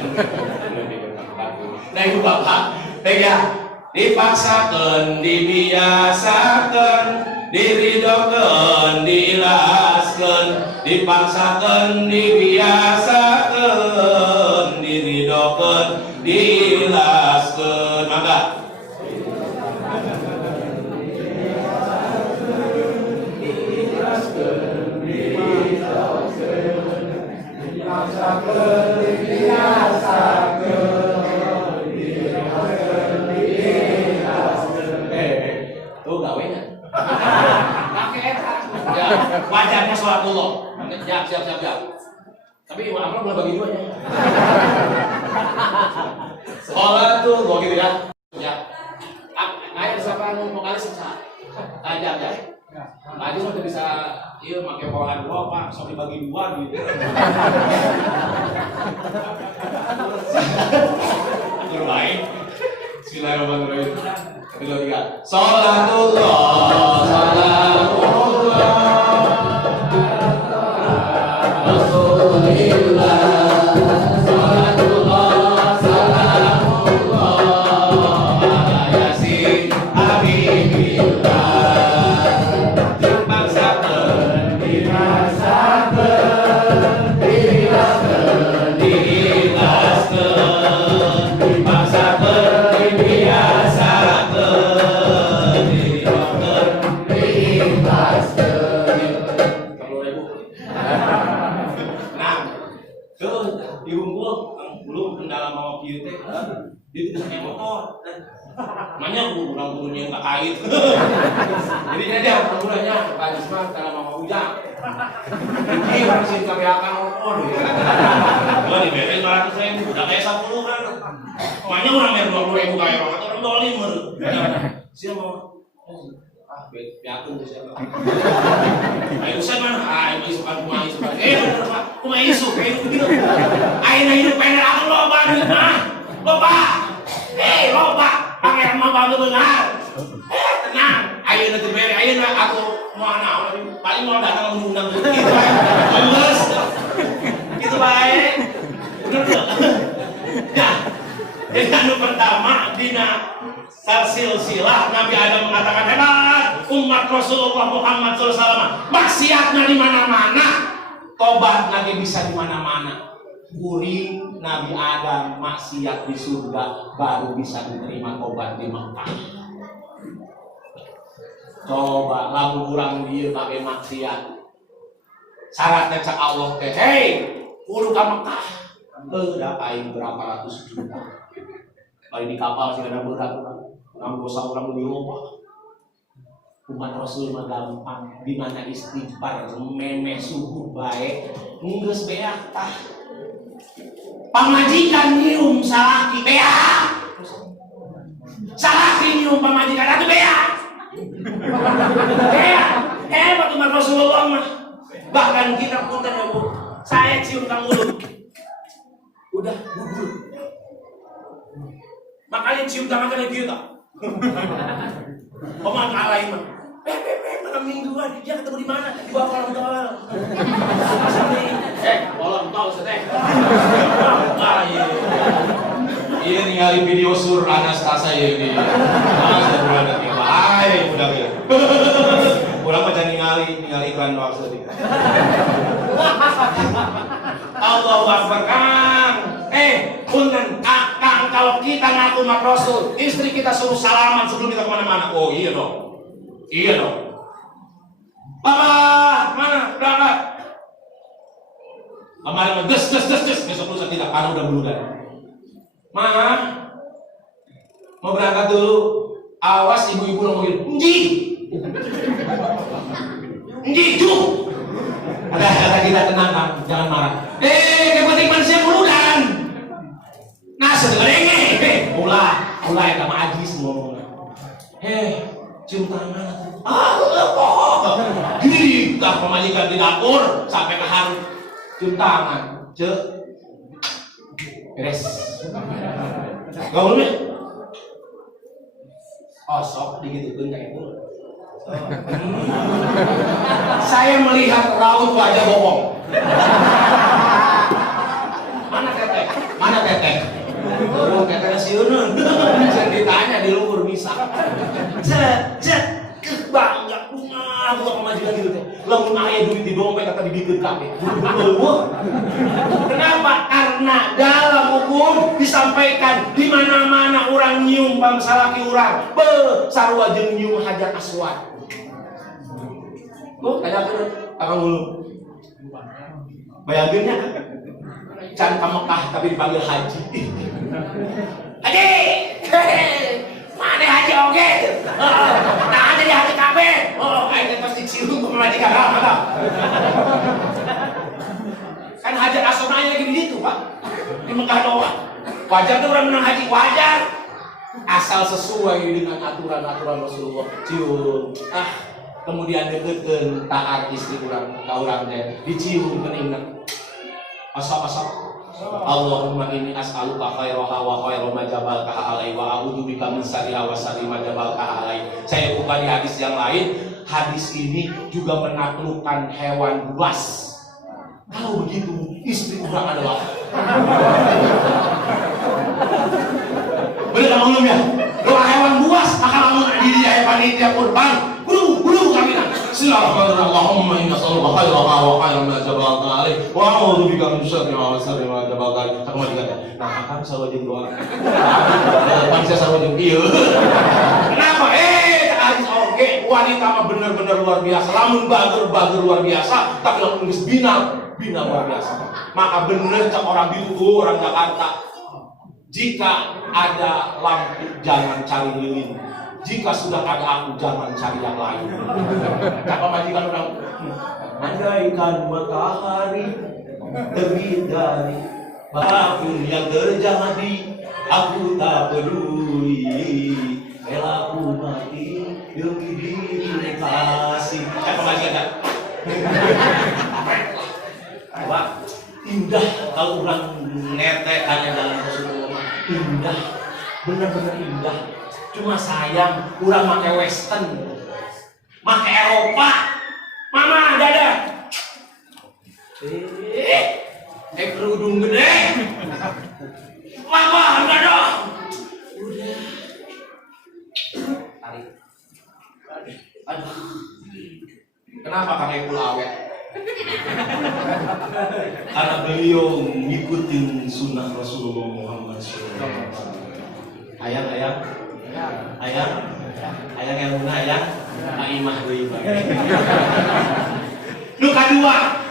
Nah itu Bapak. Teh ya dipaksakeun, dibiasakeun, diridokeun, diilaskeun, dipaksakeun, dibiasakeun, diridokeun, diilaskeun. Mangga tuh gawenya ya wajarnya sholatullah siap tapi apa boleh bagi duanya sholatullah gitu ya ayo siapa mau kali sesat aja Aji sudah bisa iya pakai polahan dua Pak, so dibagi 2 gitu. Terbaik. Bismillahirrahmanirrahim. 3. Salatullah, salamullah. Rasulillah. Salatullah, salamullah. Yasin habibillah. Dia bisa naik motor, makanya kurang punya tak kait. Jadi dia penggunanya karisma karena mau hujan. Ini harus karyakan motor. Gua diberes 200.000, udah kayak 10 kan. Makanya orang bayar 20.000 kayak orang atau orang dolimer. Siapa mau? Piatun siapa? Ayo saya mana? Ayo isukan kumai isukan. Bener Pak, kumai isuk kayak begitu. Ayo hidup pendek aku loba nih mah. Loba, loba, pangeran mah bangga benar. Tenang, ayo nanti beri, ayo aku mau anak, paling mau datang mengundang gitu, lemes, gitu baik. Ya, jadi anu pertama dina silsilah Nabi Adam mengatakan hebat umat Rasulullah Muhammad SAW maksiatnya di mana-mana, tobat lagi bisa di mana-mana. Kuring Nabi Adam maksiat di surga baru bisa diterima tobat di Mekah. Coba lamun urang dieu bage maksiat. Syaratnya cak Allah teh, hei, kudu ka Mekah. Udah aing berapa ratus juta. Bari di kapal sih ada berat urang dosa urang di loba. Umat Rasul mah gampang, di mana istighfar, meme suhu baik, geus beak tah. Pamajikan nyium salaki beak, salaki nyium pamajikan atuh beak, beak. Hebat umat Rasulullah mah. Bahkan kita pun ya Bu, saya cium kang mulut, udah gugur. Makanya cium tangan kalian kita. Omong alay mah. Malam mingguan, dia ketemu di mana? Di bawah kolong tol. Kolong tol seteh. Iya nih ningali video sur Anastasia ini. Sudah bulan nanti. Baik, udah ya. Kurang macam ningali iklan doang tadi. Allahu Akbar, Kang. Punten, Kang, kalau kita ngaku mak Rasul, istri kita suruh salaman sebelum kita kemana-mana. Oh iya dong. Iya dong. Papa, mana? Berangkat. Kemarin des. Besok lusa tidak, karena udah buludan. Mama, mau berangkat dulu. Awas ibu-ibu ngomongin, Nji, Ju. Kata kita tenang, Kang, jangan marah. Yang penting manusia buludan. Nah, sedengarnya, mulai sama Aji semua. Cium tangan. Gini, tak pemajikan di dapur sampai ke hari. Cium tangan, beres. Gak boleh. Sok digituin kayak itu. Saya melihat raut wajah bohong. Mana teteh? Oh, teteh siunun. Bisa ditanya di luhur bisa. Bangga bunga pemajikan gitu teh. Lamun aya duit di dompet kata dibikeun kabeh. Kenapa? Karena dalam hukum disampaikan di mana-mana orang nyium bangsa laki urang, sarua jeung nyium hajar aswad. Kayak akang dulu. Bayanginnya can ka Mekah tapi dipanggil haji. Haji! Mana haji oge? Nah, jadi haji kabeh. Aing pasti siru pemajikan apa? Kan hajar aswad lagi di situ, Pak. Di Mekah doang. Wajar tuh orang menang haji, wajar. Asal sesuai dengan aturan-aturan Rasulullah. Cium. Kemudian deketin taat istri orang, orang teh dicium keningna. Asap. Allahumma inni as'aluka khairaha wa khaira ma jabalka alai wa a'udzubika min syarriha wa syarri ma jabalka alai. Saya buka di hadis yang lain, hadis ini juga menaklukkan hewan buas. Kalau begitu, istri orang adalah bener belum ya? Doa hewan buas akan lamun di dia panitia kurban. Bulu kaminan. Allahumma inna as'aluka khairaha wa khaira ma jabalta alai wa a'udzubika min syarriha wa syarri ma jabalta alai. Tak mau dikata. Nah, akan selalu jeung doa. Manusia selalu jeung ieu. Kenapa? Oke, wanita mah bener-bener luar biasa. Lamun bager luar biasa, tapi lamun geus bina luar biasa. Maka bener cak orang biru orang Jakarta. Jika ada lampu jangan cari lilin. Jika sudah ada aku jangan cari yang lain. Apa majikan orang? Andaikan matahari terbit dari apapun yang terjadi, aku tak peduli. Relaku mati demi diri kasih. Apa majikan? Wah, indah kalau orang ngetek hanya dalam Rasulullah. Indah, benar-benar indah. Cuma sayang, kurang pakai western, pakai Eropa. Mama, dadah. Kerudung gede. Papa, enggak dong. Udah. Tarik. Aduh. Kenapa pakai awet? Karena beliau ngikutin sunnah Rasulullah Muhammad SAW. Ayang yang mana ayang? Aimah deui. Nu kadua,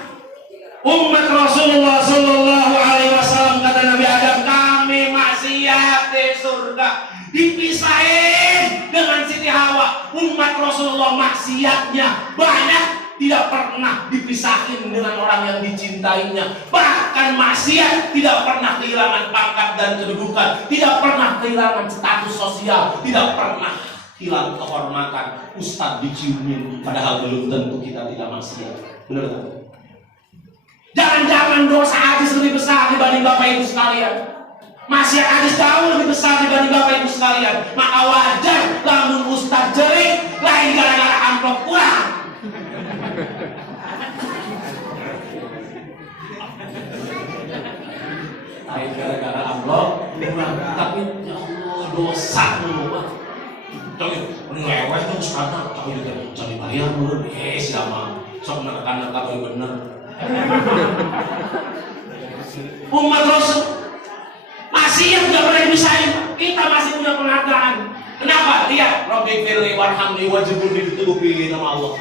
umat Rasulullah sallallahu alaihi wasallam kata Nabi Adam, kami maksiat di surga dipisahin dengan Siti Hawa. Umat Rasulullah maksiatnya banyak, tidak pernah dipisahin dengan orang yang dicintainya. Bahkan maksiat tidak pernah kehilangan pangkat dan kedudukan, tidak pernah kehilangan status sosial, tidak pernah hilang kehormatan. Ustadz diciumin padahal belum tentu kita tidak maksiat. Benar tak? Jangan-jangan dosa hadis lebih besar dibanding Bapak Ibu sekalian. Maksiat hadis jauh lebih besar dibanding Bapak Ibu sekalian. Maka wajar lamun Ustadz jerik lain gara-gara amplop kurang. Lain gara-gara amplop Tapi ya Allah dosa lu. Tapi lewat tuh sekarang tapi juga cari bayar dulu. Siapa? Sok menekan tapi bener. Umat Rasul masih yang nggak pernah dipisahin. Kita masih punya penghargaan. Kenapa? Lihat, Rabbi firli warhamni wajibun ditutupi nama Allah.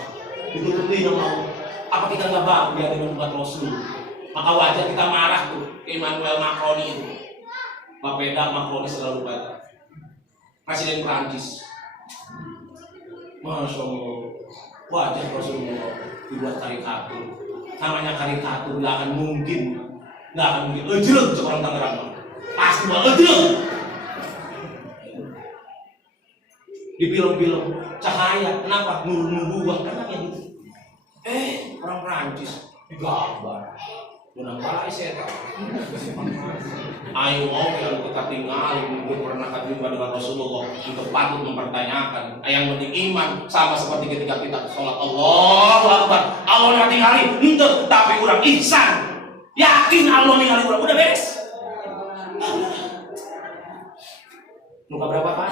Ditutupi nama Allah. Apa kita nggak bangga dengan umat Rasul? Maka wajar kita marah tuh Emmanuel Macron itu. Bapeda Macron selalu lupa. Presiden Prancis. Masya Allah. Wajar Rasulullah dibuat karikatur. Namanya karikatur nggak akan mungkin. Ejreng seorang Tangerang. Pasti mah ejreng. Di film-film cahaya, kenapa? Nur-nur karena yang gitu. Orang Prancis digambar. Kenapa saya tahu? Ayo mau yang kita tinggal, gue pernah keterima dengan Rasulullah. Untuk patut mempertanyakan. Yang penting iman sama seperti ketika kita sholat Allahu Akbar. Allah yang tinggali, untuk tapi orang ihsan. Yakin Allah tinggali orang, udah beres. Luka berapa Pak?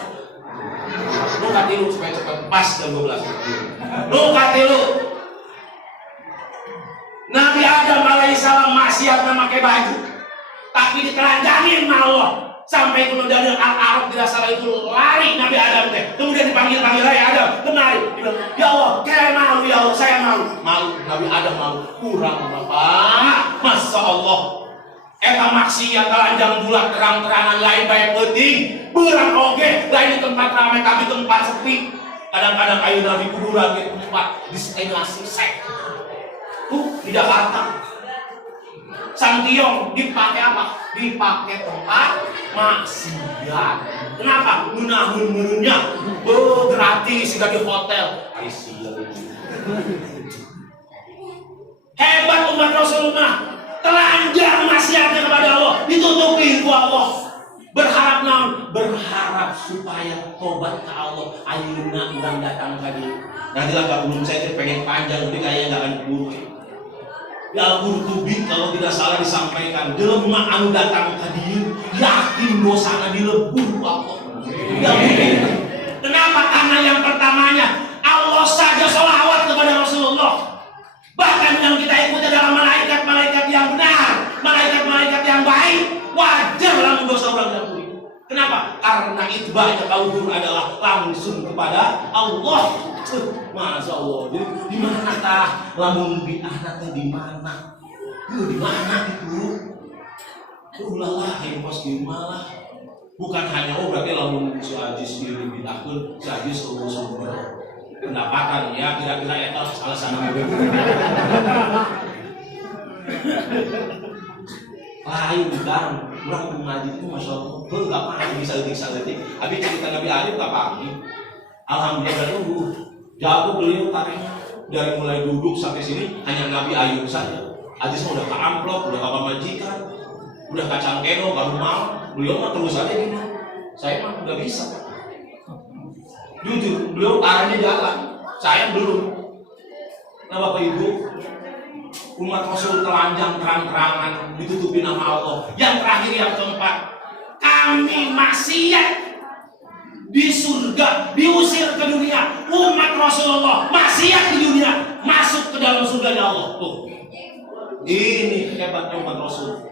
Luka tilu supaya cepat pas jam 12. Luka tilu. Nabi Adam alaihissalam maksiat memakai baju, tapi ditelanjangin sama Allah sampai kemudian Al-Arab tidak salah itu lari Nabi Adam teh. Kemudian dipanggil Adam, kemari. Bilang, ya Allah, kayak malu ya Allah, saya malu. Nabi Adam malu. Kurang Bapak, Masya Allah. Eta maksiat telanjang bulat terang-terangan lain baik penting. Berang oge, lain di tempat ramai tapi tempat sepi. Kadang-kadang ayo Nabi kuburan di tempat destinasi seks. Di Jakarta Santiong dipakai apa? Dipakai tempat maksiat. Kenapa? Menahun menunya gratis di hotel. Hebat umat Rasulullah, telanjang maksiatnya kepada Allah, ditutupi ku Allah. Berharap supaya tobat ke Allah. Ayeuna urang datang ka dieu. Nantilah kalau belum saya pengen panjang, tapi kayaknya nggak akan keburu. Ya Al-Qurtubi kalau tidak salah disampaikan, jelema anu datang ka dieu yakin dosana dilebur ku Allah. Ya mungkin. Kenapa? Karena yang pertamanya Allah saja sholawat kepada Rasulullah. Bahkan yang kita ikuti adalah malaikat-malaikat yang benar, malaikat-malaikat yang baik. Wajar lamun dosa orang diampuni. Kenapa? Karena itba'nya kaudur adalah langsung kepada Allah. Masya Allah. Jadi di mana tah lamun bi'ah teh di mana? Di mana itu? Ulah yang pas malah. Bukan hanya berarti lamun si Ajis diri bid'ahkeun, si Ajis sumber pendapatan ya kira-kira eta salah sana. Lain bukan, orang mengaji itu Masya Allah, gak paham bisa letik-letik. Habis cerita Nabi Arif gak paham. Alhamdulillah dulu, jago beliau tariknya. Dari mulai duduk sampai sini, hanya Nabi Ayub saja. Hadis udah ke amplop, udah ke majikan, udah kacang kedo, baru mau. Beliau mah terus aja gini. Saya mah udah bisa. Jujur, beliau arahnya jalan, saya belum. Nah Bapak Ibu, umat Rasul telanjang terang-terangan ditutupi nama Allah. Yang terakhir yang keempat, kami maksiat di surga, diusir ke dunia. Umat Rasulullah maksiat di dunia, masuk ke dalam surganya Allah. Tuh, ini hebatnya umat Rasul.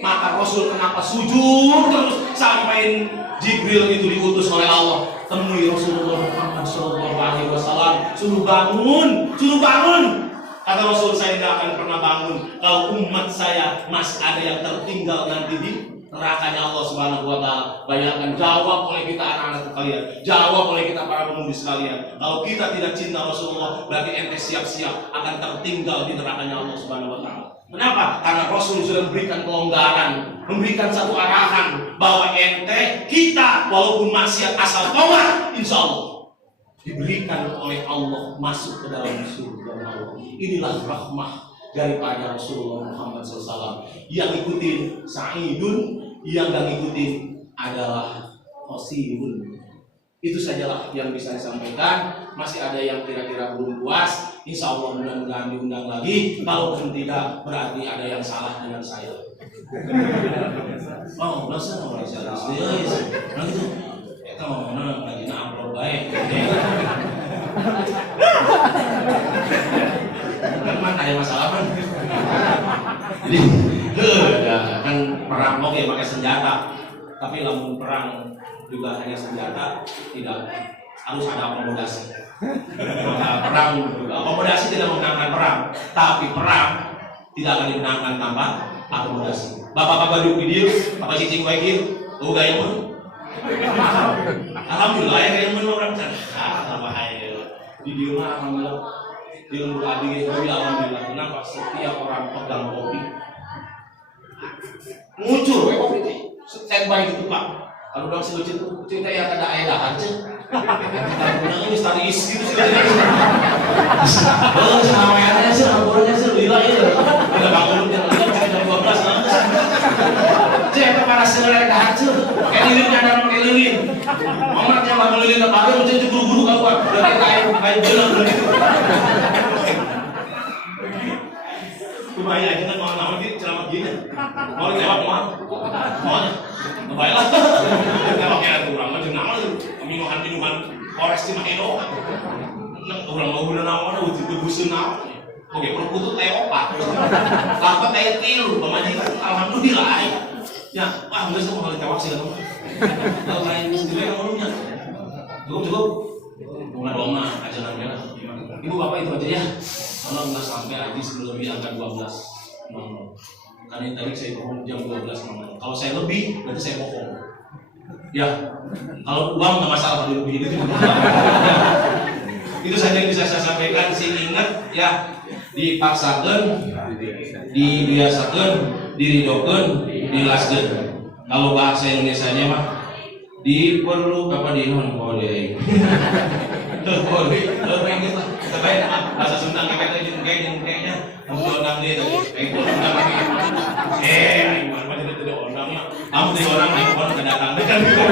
Maka Rasul kenapa sujud terus sampai Jibril itu diutus oleh Allah. Temui Rasulullah Muhammad SAW, suruh bangun, suruh bangun. Kata Rasul, saya tidak akan pernah bangun kalau umat saya masih ada yang tertinggal nanti di nerakanya Allah Subhanahu wa Ta'ala. Bayangkan, jawab oleh kita anak-anak kalian, jawab oleh kita para pemudi sekalian. Kalau kita tidak cinta Rasulullah, berarti ente siap-siap akan tertinggal di nerakanya Allah Subhanahu wa Ta'ala. Kenapa? Karena Rasul sudah memberikan kelonggaran, memberikan satu arahan bahwa ente kita walaupun maksiat asal taubat, insya Allah diberikan oleh Allah masuk ke dalam surga Allah. Inilah rahmah daripada Rasulullah Muhammad SAW. Yang ikutin Sa'idun, yang gak ikutin adalah Qasirun. Itu sajalah yang bisa disampaikan. Masih ada yang kira-kira belum puas, insya Allah mudah-mudahan diundang lagi. Kalaupun tidak, berarti ada yang salah dengan saya. Oh, biasa orang serius. Nah gitu. Kita mau mana lagi amplop baik. Kan mana ada masalah kan? Jadi, ya kan perang oke pakai senjata, tapi lamun perang juga hanya senjata, tidak harus ada akomodasi. Maka perang juga akomodasi tidak memenangkan perang, tapi perang tidak akan dimenangkan tanpa akomodasi. Bapak-bapak duduk di dia, apa cicing baik dia, tuh gaya pun. Alhamdulillah ya gaya pun orang cerah, bahaya. Di dia mah alhamdulillah, di lembur adi itu alhamdulillah. Kenapa? Setiap orang pegang kopi, muncul kopi itu, standby gitu pak. Kalau bilang si lucu tuh, cerita ya ada air aja. Kita ini tadi isi itu sudah. Oh, sama airnya sih, ampornya sih, lila itu. Kita bangun jam 12. Cerita para selera hancur, kayak lilin ada pakai lilin. Mamatnya makan lilin apa aja, macam buru-buru kalau buat. Udah kayak belang gitu. Bahaya aja kan mau gitu ceramah gini. Mau lewat mau. Baiklah. Kalau kayak orang macam nama tu, minuman Forest cuma Edo. Nang orang mau guna nama tu, itu busu nama. Oke, perkutut leopat. Lapat kayak tilu, pemajikan alhamdulillah. Ya, wah nggak semua kali tewak sih kan. Kalau lain sendiri yang ngomongnya. Cukup. Bunga doma aja namanya. Ibu bapak itu aja ya. Kalau nggak sampai lagi sebelum di angka 12. Karena tadi saya bohong jam 12 kalau saya lebih, berarti saya bohong. Ya, kalau uang nggak masalah kalau lebih itu. Itu saja yang bisa saya sampaikan. Sing ingat ya, dipaksakan, dibiasakan, diridokan, dilaskan. Kalau bahasa Indonesia-nya mah diperlu apa dihon kode. Kode, lebih gitu. Terbaik bahasa Sunda kayaknya untuk orang dia tadi. Itu orang lagi. Mana tidak orangnya. Kamu tidak orang yang orang kedatang kan gitu.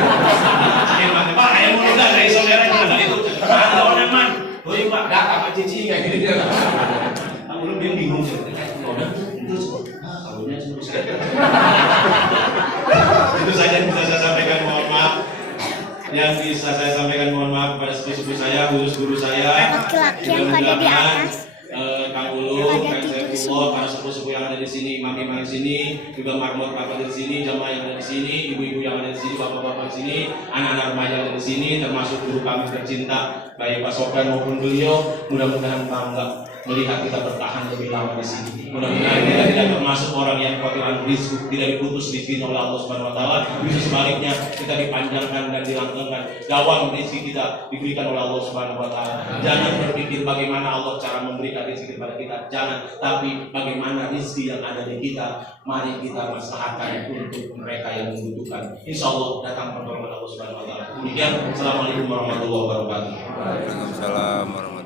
Mana Pak, ayam muda dari saudara itu. Ada orang man. Oh iya Pak, datang ke cici kayak gini dia. Kamu belum bingung sih. Orang terus kamunya terus. Itu saja yang bisa saya sampaikan, mohon maaf. Yang bisa saya sampaikan mohon maaf kepada sepupu saya, guru saya, laki-laki yang pada di atas, Kang Ulu, Kang Saifullah, para sepupu yang ada di sini, imam-imam di sini, juga marmot bapak di sini, jamaah yang ada di sini, ibu-ibu yang ada di sini, bapak-bapak di sini, anak-anak remaja yang ada di sini, termasuk guru kami tercinta, baik Pak Sofyan maupun beliau, mudah-mudahan bangga melihat kita bertahan lebih lama di sini. Mudah-mudahan kita tidak termasuk orang yang khawatiran rizki, tidak diputus rizki oleh Allah Subhanahu Wa Taala. Bisa sebaliknya kita dipanjangkan dan dilanggengkan. Gawang rizki kita diberikan oleh Allah Subhanahu Wa Taala. Jangan berpikir bagaimana Allah cara memberikan rizki kepada kita. Jangan, tapi bagaimana rizki yang ada di kita. Mari kita maslahatkan untuk mereka yang membutuhkan. Insya Allah datang pertolongan Allah Subhanahu Wa Taala. Demikian. Assalamualaikum warahmatullahi wabarakatuh. Waalaikumsalam warahmatullahi wabarakatuh.